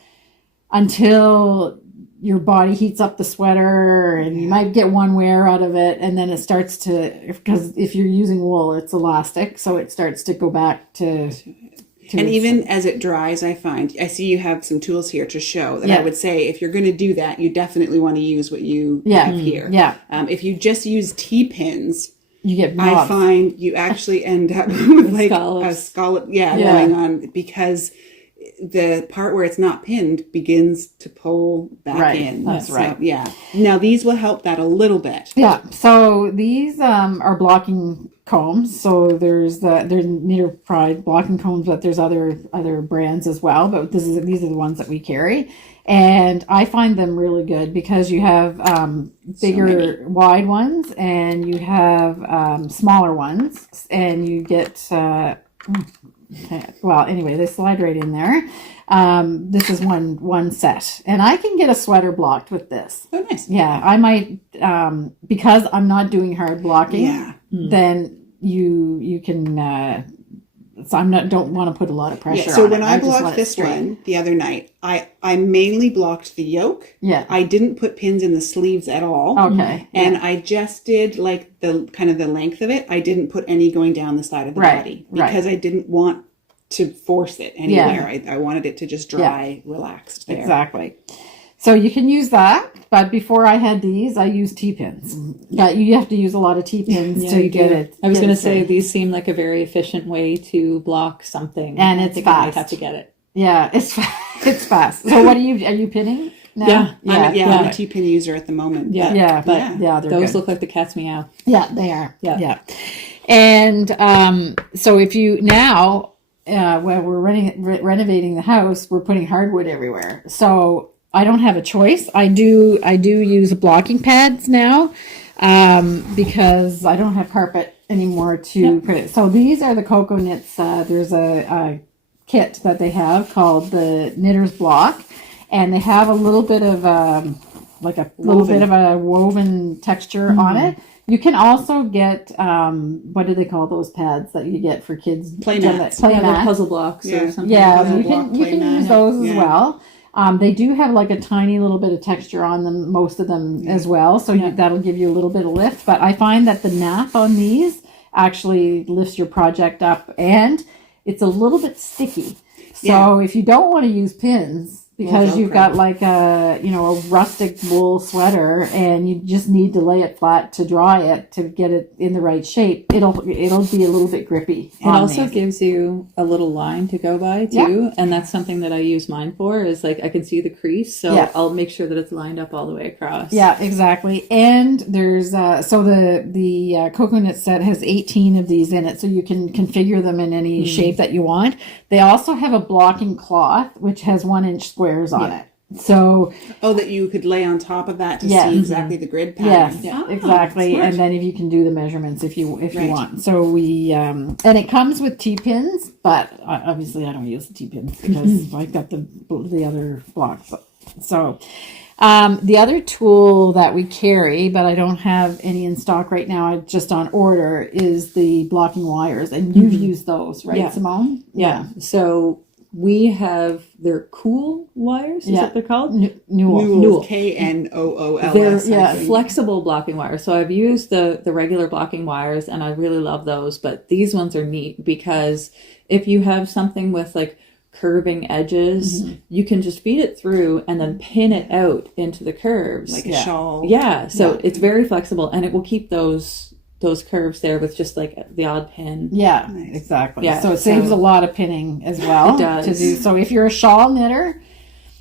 until your body heats up the sweater and you might get one wear out of it. And then it starts because if you're using wool, it's elastic. So it starts to go back to and even as it dries, I see you have some tools here to show that I would say if you're going to do that, you definitely want to use what you have here. Yeah. If you just use T-pins, you get I find you actually end up with like a scallop, going on because the part where it's not pinned begins to pull back in. That's right. Yeah. Now these will help that a little bit. Yeah. So these are blocking combs. So there's Knitted Pride blocking combs, but there's other brands as well. But these are the ones that we carry. And I find them really good because you have bigger, wide ones and you have smaller ones, and you get well, anyway, they slide right in there. This is one set, and I can get a sweater blocked with this. Oh, nice. Yeah, I might because I'm not doing hard blocking. Yeah. Then you can. So don't want to put a lot of pressure. So on when it. I just let blocked it this straight. one the other night, I mainly blocked the yoke. Yeah. I didn't put pins in the sleeves at all. Okay. And I just did like the kind of the length of it. I didn't put any going down the side of the body because I didn't want to force it anywhere. I wanted it to just dry relaxed there. Exactly. So you can use that, but before I had these, I used T-pins. But you have to use a lot of T-pins to get it. I was going to say straight. these seem like a very efficient way to block something, And I it's think I might fast. have to get it. Yeah, it's fast. So what are you pinning now? Yeah. I'm a T-pin user at the moment. Yeah. Yeah, they're Those good. look like the cat's meow. Yeah, they are. Yeah. And so if you now, when we're renovating the house, we're putting hardwood everywhere. So I don't have a choice. I do use blocking pads now because I don't have carpet anymore to put it. So these are the Cocoa Knits. There's a kit that they have called the Knitter's Block, and they have a little bit of like a little bit of a woven texture on it. You can also get what do they call those pads that you get for kids? Play mats. Play They're mats. puzzle blocks or something. Yeah, you block can play mat. use those as Yeah. well. They do have like a tiny little bit of texture on them, most of them as well. So that'll give you a little bit of lift. But I find that the nap on these actually lifts your project up, and it's a little bit sticky. So if you don't want to use pins, because you've got like a rustic wool sweater and you just need to lay it flat to dry it to get it in the right shape, it'll be a little bit grippy. It also gives you a little line to go by too, and that's something that I use mine for. Is like I can see the crease, so I'll make sure that it's lined up all the way across. Yeah, exactly. And there's so the coconut set has 18 of these in it, so you can configure them in any shape that you want. They also have a blocking cloth which has 1-inch squares on it. So that you could lay on top of that to see exactly the grid pattern. Yes, exactly. Smart. And then if you can do the measurements if you want. So we and it comes with T-pins, but obviously I don't use the T-pins because I've got the other blocks. So the other tool that we carry, but I don't have any in stock right now, just on order, is the blocking wires. And you've used those, right, Simone? Yeah. So we have their cool wires. Is that what they're called? Newell. KNOOLS. They're flexible blocking wires. So I've used the regular blocking wires and I really love those. But these ones are neat because if you have something with like curving edges, you can just feed it through and then pin it out into the curves. Like a shawl. Yeah. So it's very flexible and it will keep those curves there with just like the odd pin. Yeah, exactly. Yeah, so it saves a lot of pinning as well. It does. To do. So if you're a shawl knitter,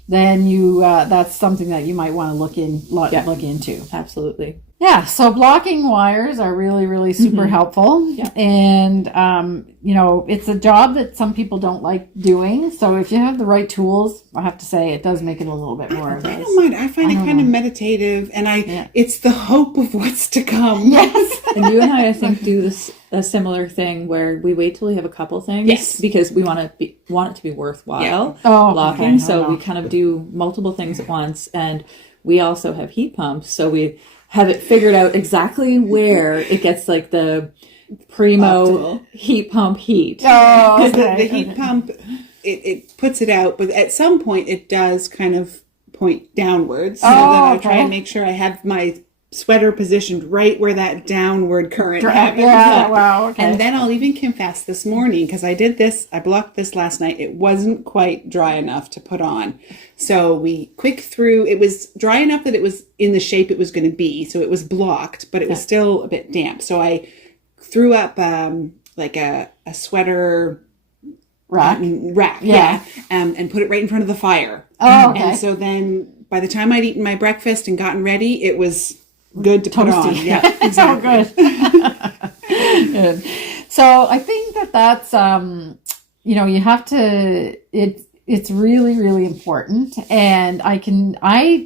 then you that's something that you might want to look into. Absolutely. Yeah, so blocking wires are really, really super helpful. Yeah. And, it's a job that some people don't like doing. So if you have the right tools, I have to say it does make it a little bit more. I don't mind. I find it kind of meditative, and it's the hope of what's to come. Yes. And you and I think, do a similar thing where we wait till we have a couple things because we want it to be worthwhile blocking. So we kind of do multiple things at once, and we also have heat pumps. So we have it figured out exactly where it gets like the primo optimal heat pump heat. Oh, because the heat pump, it puts it out, but at some point it does kind of point downwards. So that I try and make sure I have my sweater positioned right where that downward current happens. Yeah, wow, okay. And then I'll even confess this morning, because I blocked this last night. It wasn't quite dry enough to put on. So we quick through, it was dry enough that it was in the shape it was going to be. So it was blocked, but it was still a bit damp. So I threw up like a sweater rack, and put it right in front of the fire. Oh, okay. And so then by the time I'd eaten my breakfast and gotten ready, it was good to put on. Yeah, exactly. Good. So I think that's you have to. It's really, really important, and I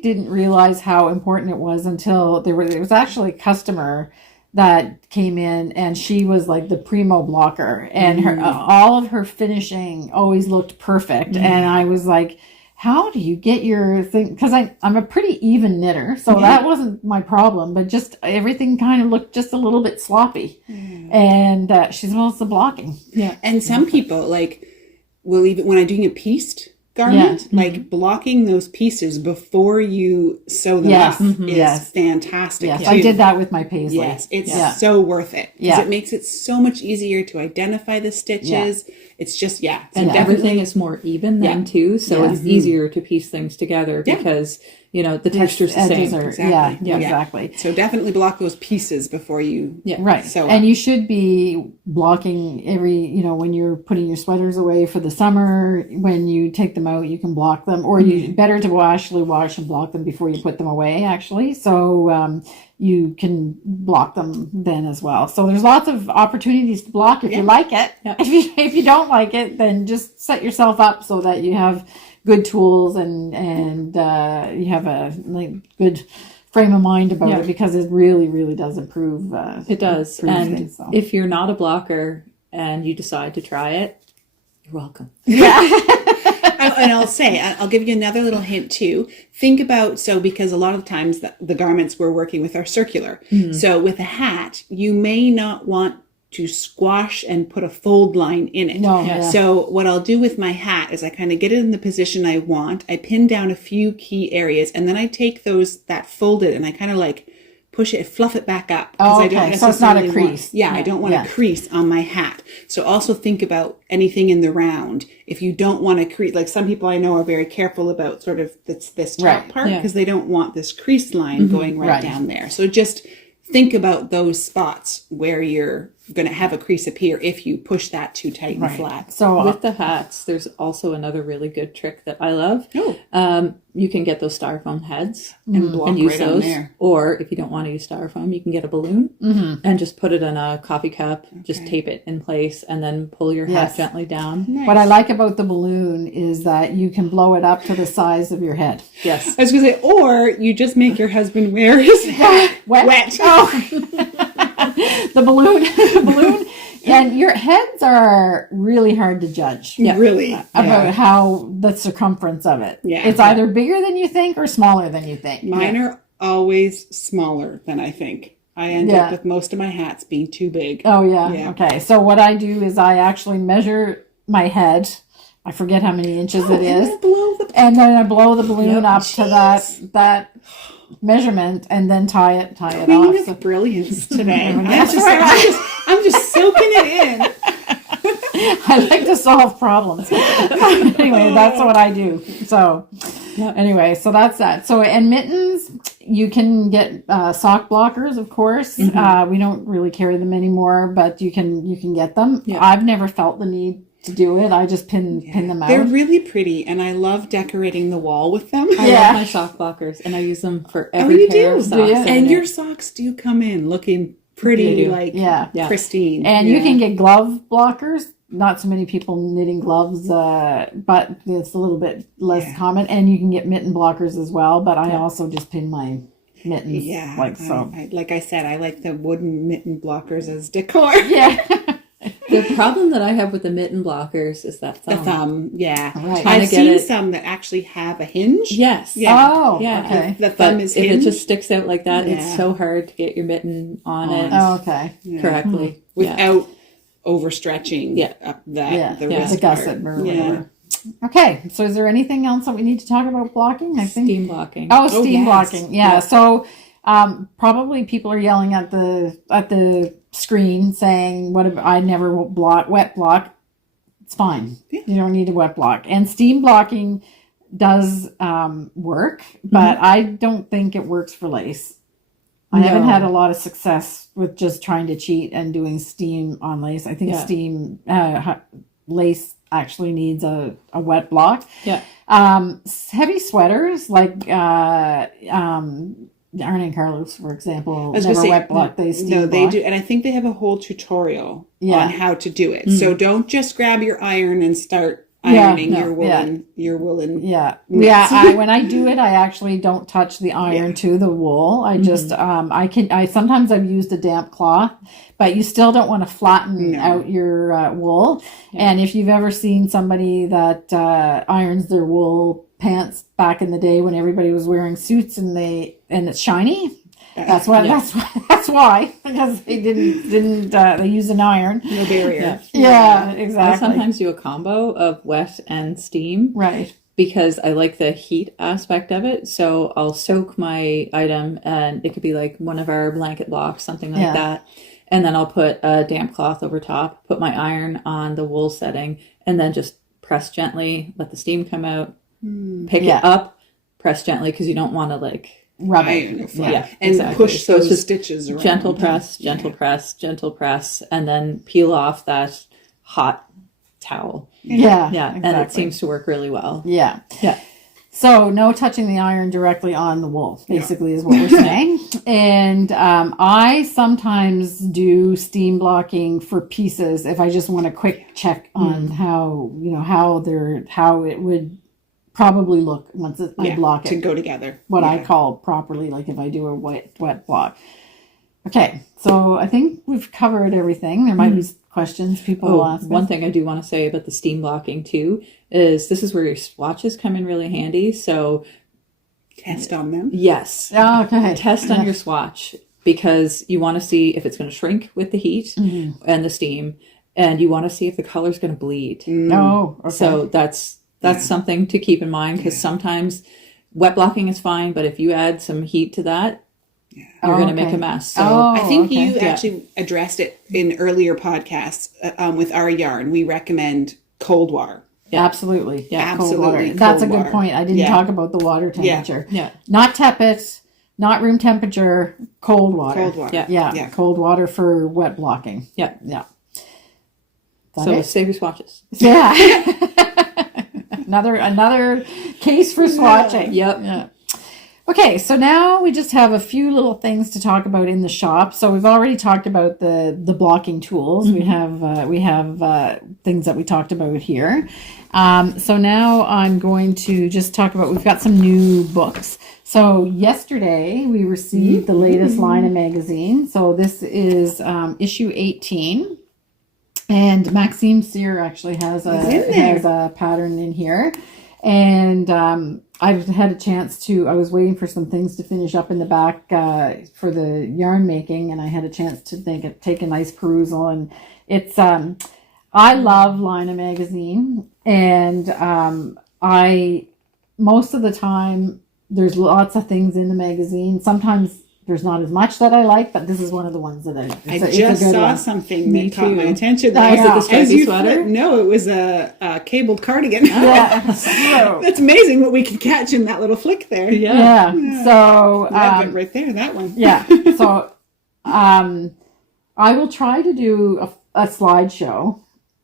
didn't realize how important it was until there was actually a customer that came in, and she was like the primo blocker, and her all of her finishing always looked perfect, and I was like, how do you get your thing? Because I'm a pretty even knitter, so that wasn't my problem, but just everything kind of looked just a little bit sloppy. And she said, well, it's the blocking. Yeah. And some people will even, when I'm doing a pieced garment, blocking those pieces before you sew them up is fantastic. Yes, I did that with my paisley. Yes, it's so worth it. Because it makes it so much easier to identify the stitches. It's just, and everything is more even then too, so it's easier to piece things together because the texture's the same. Exactly. So definitely block those pieces before you sew. And you should be blocking every when you're putting your sweaters away for the summer. When you take them out, you can block them, or you better to actually wash and block them before you put them away. Actually, so you can block them then as well. So there's lots of opportunities to block if you like it. If you don't like it, then just set yourself up so that you have good tools and you have a good frame of mind about it, because it really, really does improve. It does. And things, so. If you're not a blocker and you decide to try it, you're welcome. I and I'll say, I'll give you another little hint too. Think about, so because a lot of times the garments we're working with are circular. So with a hat, you may not want to squash and put a fold line in it. No, yeah. So what I'll do with my hat is I kind of get it in the position I want. I pin down a few key areas, and then I take that folded and I kind of like push it, fluff it back up. Oh, I okay. don't So it's not a necessarily crease. I don't want a crease on my hat. So also think about anything in the round. If you don't want a crease, like some people I know are very careful about sort of this top part because they don't want this crease line going right down there. So just think about those spots where you're going to have a crease appear if you push that too tight and flat. So with the hats, there's also another really good trick that I love. You can get those styrofoam heads and block and use right those. on there. Or if you don't want to use styrofoam, you can get a balloon and just put it in a coffee cup, just tape it in place, and then pull your hat gently down. Nice. what I like about the balloon is that you can blow it up to the size of your head. Yes. I was going to say, or you just make your husband wear his hat wet. Oh. the balloon. And your heads are really hard to judge. Really. About how the circumference of it. Yeah. It's either bigger than you think or smaller than you think. Mine are always smaller than I think. I end up with most of my hats being too big. Oh, yeah. Okay. So what I do is I actually measure my head. I forget how many inches it is. And then I blow the balloon up to that measurement and then tie it Queen off. of brilliance today. That's I'm just soaking it in. I like to solve problems. Anyway, that's what I do. So anyway, so that's that. So, and mittens, you can get sock blockers, of course. We don't really carry them anymore, but you can get them. Yeah. I've never felt the need to do it. I just pin them out. They're really pretty, and I love decorating the wall with them. I love my sock blockers, and I use them for every you pair do? of Do socks. you? And your socks do come in looking pretty, like pristine. And you can get glove blockers. Not so many people knitting gloves, but it's a little bit less common. And you can get mitten blockers as well. But I also just pin my mittens. Yeah, like so. Like I said, I like the wooden mitten blockers as decor. Yeah. The problem that I have with the mitten blockers is that thumb. The thumb, yeah. Right. I've seen some that actually have a hinge. Yes. Yeah. Oh, Yeah. okay. The thumb But is if hinged. it just sticks out like that, Yeah. it's so hard to get your mitten on it Oh, okay. correctly. Without overstretching up the The wrist gusset part. or whatever. Okay, so is there anything else that we need to talk about blocking? I think Steam blocking. Oh, steam yes. blocking. Yeah. So probably people are yelling at the screen saying, "What if I never wet block?" It's fine. Yeah. You don't need a wet block. And steam blocking does work, but I don't think it works for lace. I haven't had a lot of success with just trying to cheat and doing steam on lace. I think steam lace actually needs a wet block. Yeah. Heavy sweaters like Arne and Carlos, for example, never wet block. They steam block. They do, and I think they have a whole tutorial on how to do it. So don't just grab your iron and start ironing your woolen. Yeah. When I do it, I actually don't touch the iron to the wool. I just sometimes I've used a damp cloth, but you still don't want to flatten out your wool. Yeah. And if you've ever seen somebody that irons their wool pants back in the day when everybody was wearing suits and it's shiny. That's why. That's why, because they didn't they use an iron. No barrier. Yeah, exactly. I sometimes do a combo of wet and steam. Right. Because I like the heat aspect of it. So I'll soak my item, and it could be like one of our blanket blocks, something like that. And then I'll put a damp cloth over top, put my iron on the wool setting, and then just press gently, let the steam come out, pick it up, press gently, because you don't want to rub it. Yeah, and push those stitches around. Gentle press, gentle press, and then peel off that hot towel. Yeah, exactly. And it seems to work really well. Yeah. So no touching the iron directly on the wool, basically, is what we're saying. And I sometimes do steam blocking for pieces if I just want a quick check on how it would probably look once I block it to go together. What I call properly, like if I do a wet block. Okay, so I think we've covered everything. There might be questions people will ask. One thing I do want to say about the steam blocking too is this is where your swatches come in really handy. So Test on them. yes, Okay. test on your swatch because you want to see if it's going to shrink with the heat and the steam, and you want to see if the color's going to bleed. Oh, okay. So that's something to keep in mind because sometimes wet blocking is fine, but if you add some heat to that, you're going to make a mess. So I think okay. you actually addressed it in earlier podcasts with our yarn. We recommend cold water. Absolutely. Yeah, Absolutely cold water. cold That's a good water. point. I didn't Yeah. talk about the water temperature. Yeah. Not tepid, not room temperature, cold water. Cold water. Yeah. Yeah, cold water for wet blocking. yeah. Yeah. Is that So it? save your swatches. Yeah. another case for swatching. Yep. Yeah. Okay, so now we just have a few little things to talk about in the shop. So we've already talked about the blocking tools. We have things that we talked about here. So now I'm going to just talk about, we've got some new books. So yesterday we received the latest Laine magazine. So this is issue 18. And Maxime Cyr actually has a pattern in here. And I've had a chance to, I was waiting for some things to finish up in the back for the yarn making, and I had a chance to take a nice perusal. And it's, I love Laine magazine, and most of the time, there's lots of things in the magazine. Sometimes there's not as much that I like, but this is one of the ones that I just saw one. something Me that caught my too. attention. Was it the stripy sweater? No, it was a cabled cardigan. Yeah. So, That's amazing what we can catch in that little flick there. yeah. So, Love it right there, that one. yeah. So, I will try to do a slideshow.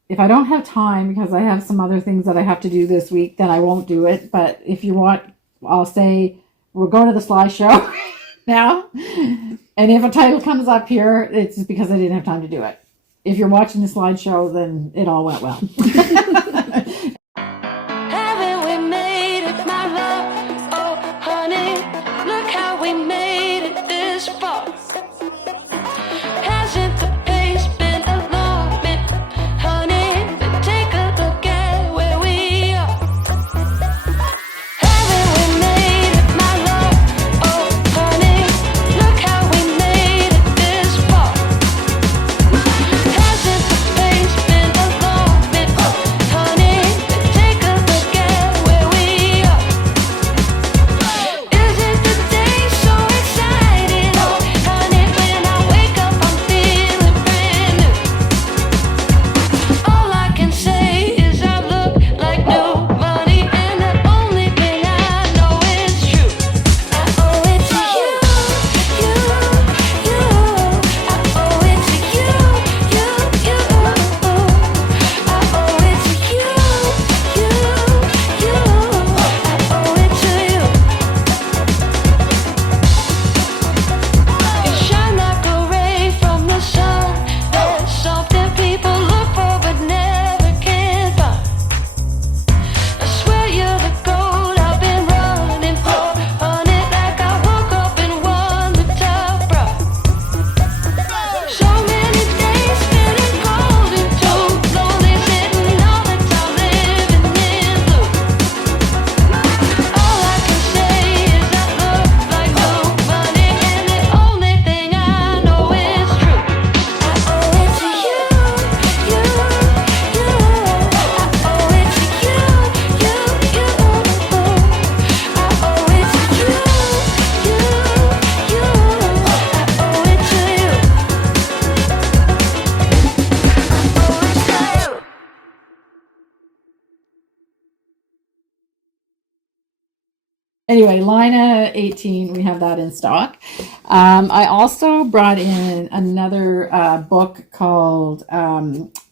If I don't have time, because I have some other things that I have to do this week, then I won't do it. But if you want, I'll say we'll go to the slideshow now. And if a title comes up here, it's just because I didn't have time to do it. If you're watching the slideshow, then it all went well. Haven't we made it, my love? Oh, honey, look how we made it this far. Hasn't the pace been a long bit, honey? But take a look at where we are. Haven't we made it, my love? Oh, honey, look how we made it this far. Hasn't the pace been a long bit, honey? But take a look at where we are. Isn't the day so exciting? Oh, honey, when I wake up, I'm feeling brand new. All I can say is I look like new money, and the only thing I know is true. I owe it to you, you. I owe it to you, you. I owe it to you, you. I owe it to you. You shine like a ray from the sun. There's something people look for but never can find. I swear you're the gold I've been running for, honey, like I woke up and won the top prize. So many days feeling cold and too lonely, sitting all the time living in blue. All I can say is I look like no money, and the only thing I know is true. I owe it to you, you. I owe it to you, you. I owe it to you, you. I owe it to you. Anyway, Laine 18, we have that in stock. I also brought in another book called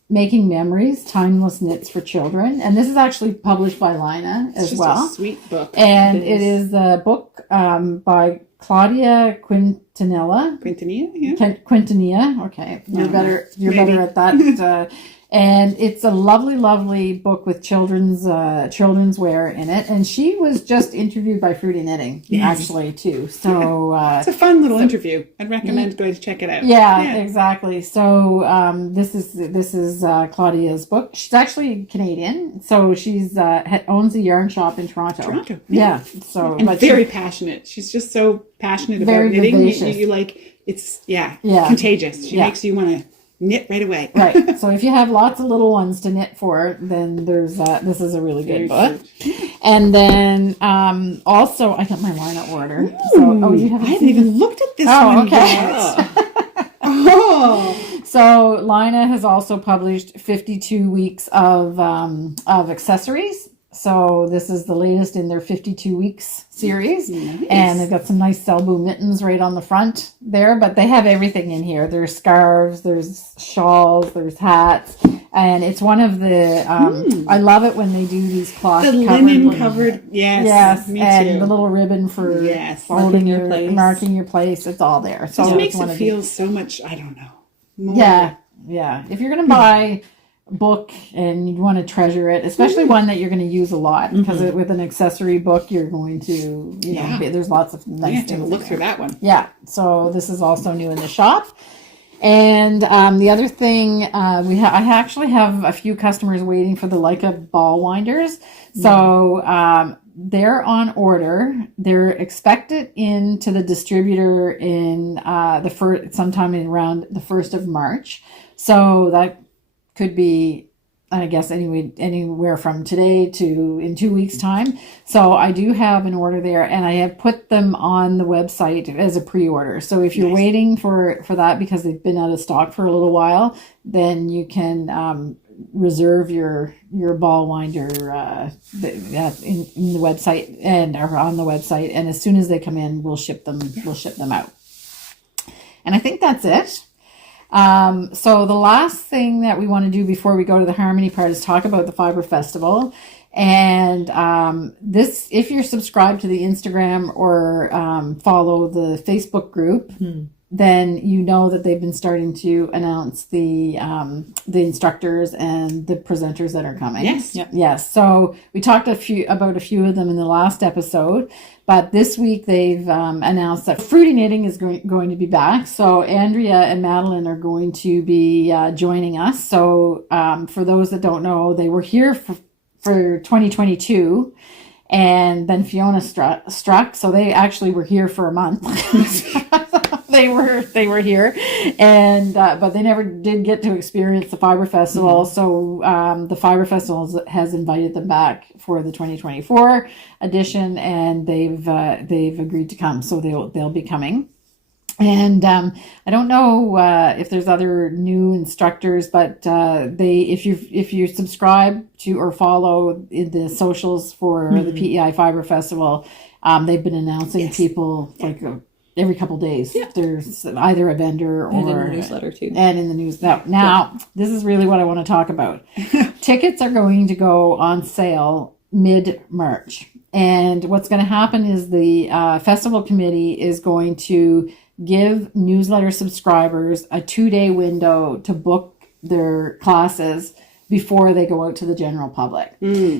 Making Memories, Timeless Knits for Children. And this is actually published by Laine as It's just well. a sweet book. And It it is a book by Claudia Quintanilla. Quintanilla, yeah. Quintanilla. Okay, you're better. You're Maybe. better at that. And it's a lovely, lovely book with children's wear in it. And she was just interviewed by Fruity Knitting, actually, too. So it's a fun little interview. I'd recommend going to check it out. Yeah, exactly. So this is Claudia's book. She's actually Canadian, so she's owns a yarn shop in Toronto. Yeah. So and very passionate. She's just so passionate about knitting. You like it's contagious. She makes you want to knit right away. Right. So if you have lots of little ones to knit for, then there's this is a really good book. And then also I got my lineup order. So you haven't I haven't even looked at this one yet. So Lina has also published 52 weeks of accessories. So this is the latest in their 52 weeks series. Nice. And they've got some nice Selbu mittens right on the front there, but they have everything in here. There's scarves, there's shawls, there's hats, and it's one of the, I love it when they do these cloth the linen covered, yes, me and too. The little ribbon for holding your place. Marking your place, it's all there. So it makes it feel so much, I don't know. More. Yeah. If you're going to buy book and you want to treasure it, especially one that you're going to use a lot, because with an accessory book you're going to there's lots of nice things. Look through that one. So this is also new in the shop. And the other thing I actually have a few customers waiting for the Leica ball winders. So they're on order. They're expected into the distributor in sometime around the 1st of March. So that could be, I guess, anywhere from today to in 2 weeks' time. So I do have an order there, and I have put them on the website as a pre-order. So if you're waiting for that because they've been out of stock for a little while, then you can reserve your ball winder in the website or on the website. And as soon as they come in, we'll ship them out. And I think that's it. So the last thing that we want to do before we go to the harmony part is talk about the Fibre Festival. And if you're subscribed to the Instagram or follow the Facebook group, then you know that they've been starting to announce the instructors and the presenters that are coming. Yes. Yep. Yes. So we talked about a few of them in the last episode, but this week they've announced that Fruity Knitting is going to be back. So Andrea and Madeline are going to be joining us. So for those that don't know, they were here for 2022. And then Fiona struck, so they actually were here for a month. They were here, and but they never did get to experience the Fibre Festival. So the Fibre Festival has invited them back for the 2024 edition, and they've agreed to come. So they'll be coming. And I don't know if there's other new instructors, but if you subscribe to or follow in the socials for the PEI Fibre Festival, they've been announcing people like every couple days. There's either a vendor or in the newsletter too. And in the news. Now this is really what I want to talk about. Tickets are going to go on sale mid-March, and what's going to happen is the festival committee is going to give newsletter subscribers a 2-day window to book their classes before they go out to the general public.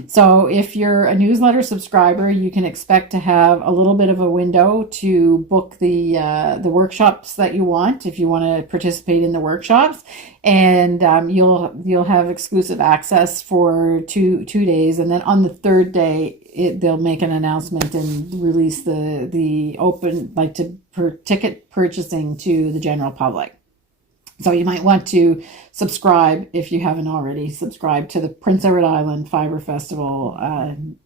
So if you're a newsletter subscriber, you can expect to have a little bit of a window to book the workshops that you want, if you want to participate in the workshops, and you'll have exclusive access for two days, and then on the third day they'll make an announcement and release the open for ticket purchasing to the general public. So you might want to subscribe, if you haven't already subscribed, to the Prince Edward Island Fibre Festival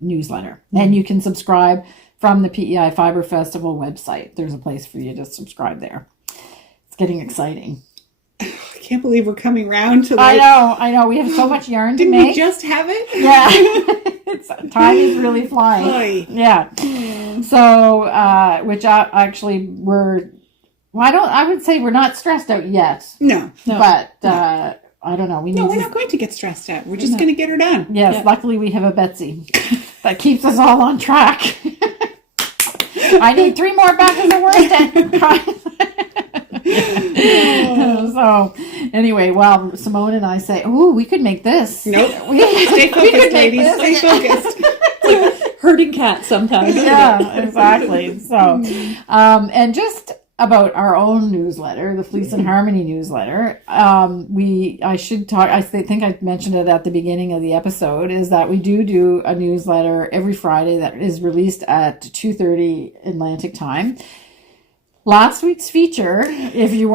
newsletter. And you can subscribe from the PEI Fibre Festival website. There's a place for you to subscribe there. It's getting exciting. I can't believe we're coming round to I know. We have so much yarn to make. Didn't we just have it? Yeah. Time is really flying. Boy. Yeah. So, which actually I would say we're not stressed out yet. No. But I don't know. We're not going to get stressed out. We're just going to get her done. Yes. Yeah. Luckily, we have a Betsy that keeps us all on track. I need 3 more batches of work. So Anyway, well, Simone and I say, "Oh, we could make this." Nope. we Stay could focused, make ladies. this. Stay focused. Herding cats sometimes. Yeah, exactly. So, and just about our own newsletter, the Fleece and Harmony newsletter. I should talk. I think I mentioned it at the beginning of the episode. Is that we do a newsletter every Friday that is released at 2:30 Atlantic time. Last week's feature, if you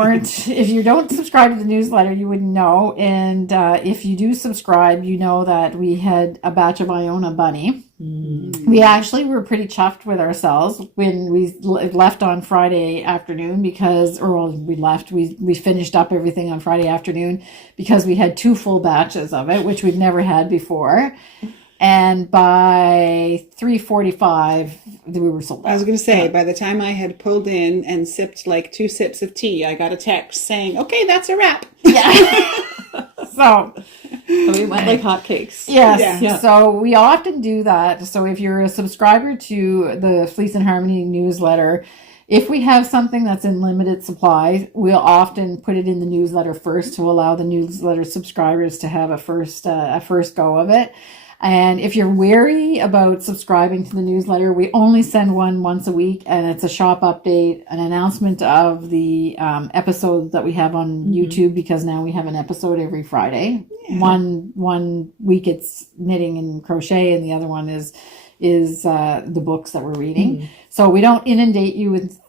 don't subscribe to the newsletter, you wouldn't know. And if you do subscribe, you know that we had a batch of Iona bunny. We actually were pretty chuffed with ourselves when we left on Friday afternoon we finished up everything on Friday afternoon because we had 2 full batches of it, which we've never had before. And by 3:45, we were sold out. I was going to say, by the time I had pulled in and sipped like 2 sips of tea, I got a text saying, "Okay, that's a wrap." Yeah. So we went like hotcakes. yes. Yeah. So we often do that. So if you're a subscriber to the Fleece and Harmony newsletter, if we have something that's in limited supply, we'll often put it in the newsletter first to allow the newsletter subscribers to have a first go of it. And if you're wary about subscribing to the newsletter, we only send one once a week, and it's a shop update, an announcement of the episodes that we have on YouTube, because now we have an episode every Friday. Yeah. One week it's knitting and crochet, and the other one is the books that we're reading. So we don't inundate you with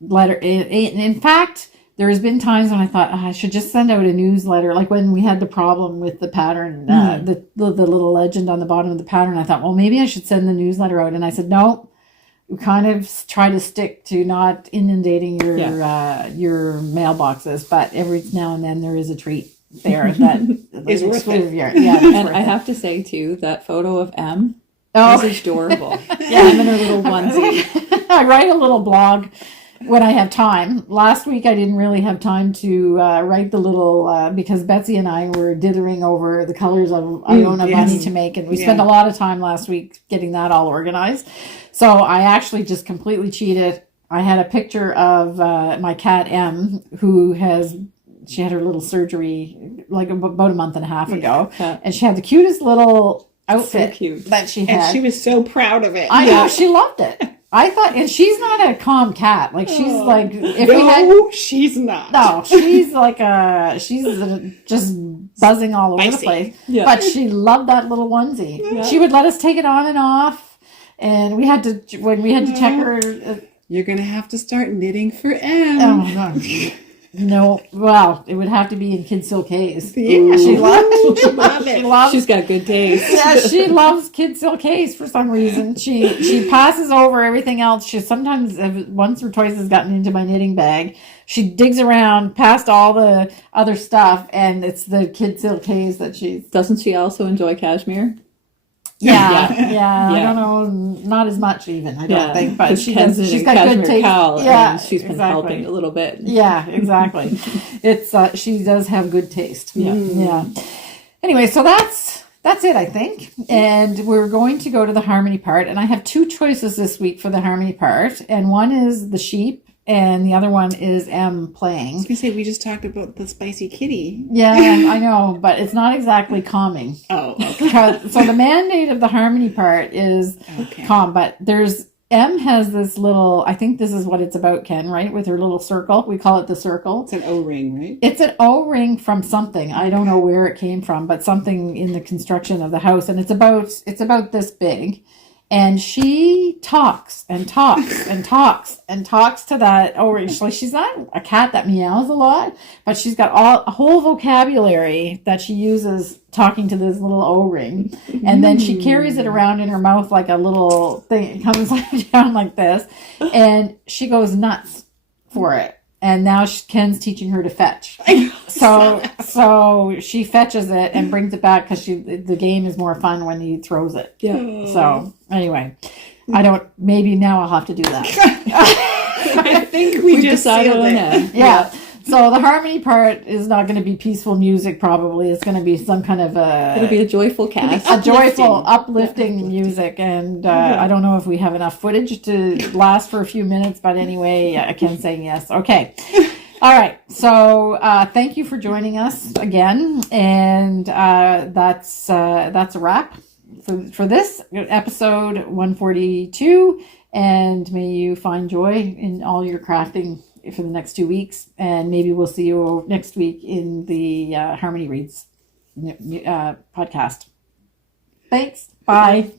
letter. In fact, there has been times when I thought I should just send out a newsletter, like when we had the problem with the pattern, the little legend on the bottom of the pattern. I thought, well, maybe I should send the newsletter out. And I said, no, we kind of try to stick to not inundating your mailboxes. But every now and then there is a treat there that is worth it. Yeah, and I have to say, too, that photo of M is adorable. M in her little onesie. I write a little blog when I have time. Last week I didn't really have time to write the little because Betsy and I were dithering over the colors of Iona bunny to make, and we spent a lot of time last week getting that all organized. So I actually just completely cheated. I had a picture of my cat M, she had her little surgery like about a month and a half ago, and she had the cutest little outfit that she had. And she was so proud of it. I know, she loved it. I thought, and she's not a calm cat. Like she's like, she's not. No, she's like she's just buzzing all over the place. Yeah. But she loved that little onesie. Yeah. She would let us take it on and off, and when we had to check her. You're gonna have to start knitting for M. Oh no. No, well, it would have to be in Kid Silkays. Yeah. She loves it. She's got good taste. Yeah, she loves Kid Silkays for some reason. She passes over everything else. She sometimes, once or twice, has gotten into my knitting bag. She digs around past all the other stuff, and it's the Kid Silkays that she's. Doesn't she also enjoy cashmere? Yeah. I don't know, not as much even, I don't think, but she's got good taste. Cowl, and she's been helping a little bit. Yeah, exactly. It's she does have good taste. Yeah. Anyway, so that's it, I think. And we're going to go to the harmony part, and I have 2 choices this week for the harmony part, and one is the sheep, and the other one is M playing. I was going to say, we just talked about the spicy kitty. Yeah, I know, but it's not exactly calming. Oh, okay. So the mandate of the harmony part is calm, but M has this little, I think this is what it's about, Ken, right? With her little circle. We call it the circle. It's an O-ring, right? It's an O-ring from something. I don't know where it came from, but something in the construction of the house. And it's about this big. And she talks and talks and talks and talks to that O-ring. She's not a cat that meows a lot, but she's got a whole vocabulary that she uses talking to this little O-ring. And then she carries it around in her mouth like a little thing. It comes down like this. And she goes for it. And now Ken's teaching her to fetch. So she fetches it and brings it back because the game is more fun when he throws it. Yeah. So anyway, maybe now I'll have to do that. I think we just decided on that. Yeah. So the harmony part is not going to be peaceful music, probably. It's going to be some kind of it'll be a joyful cast. A joyful, uplifting music. And I don't know if we have enough footage to last for a few minutes, but anyway, I can say yes. Okay. All right. So thank you for joining us again, and that's a wrap for this episode 142. And may you find joy in all your crafting for the next 2 weeks, and maybe we'll see you next week in the Harmony Reads podcast. Thanks. Bye.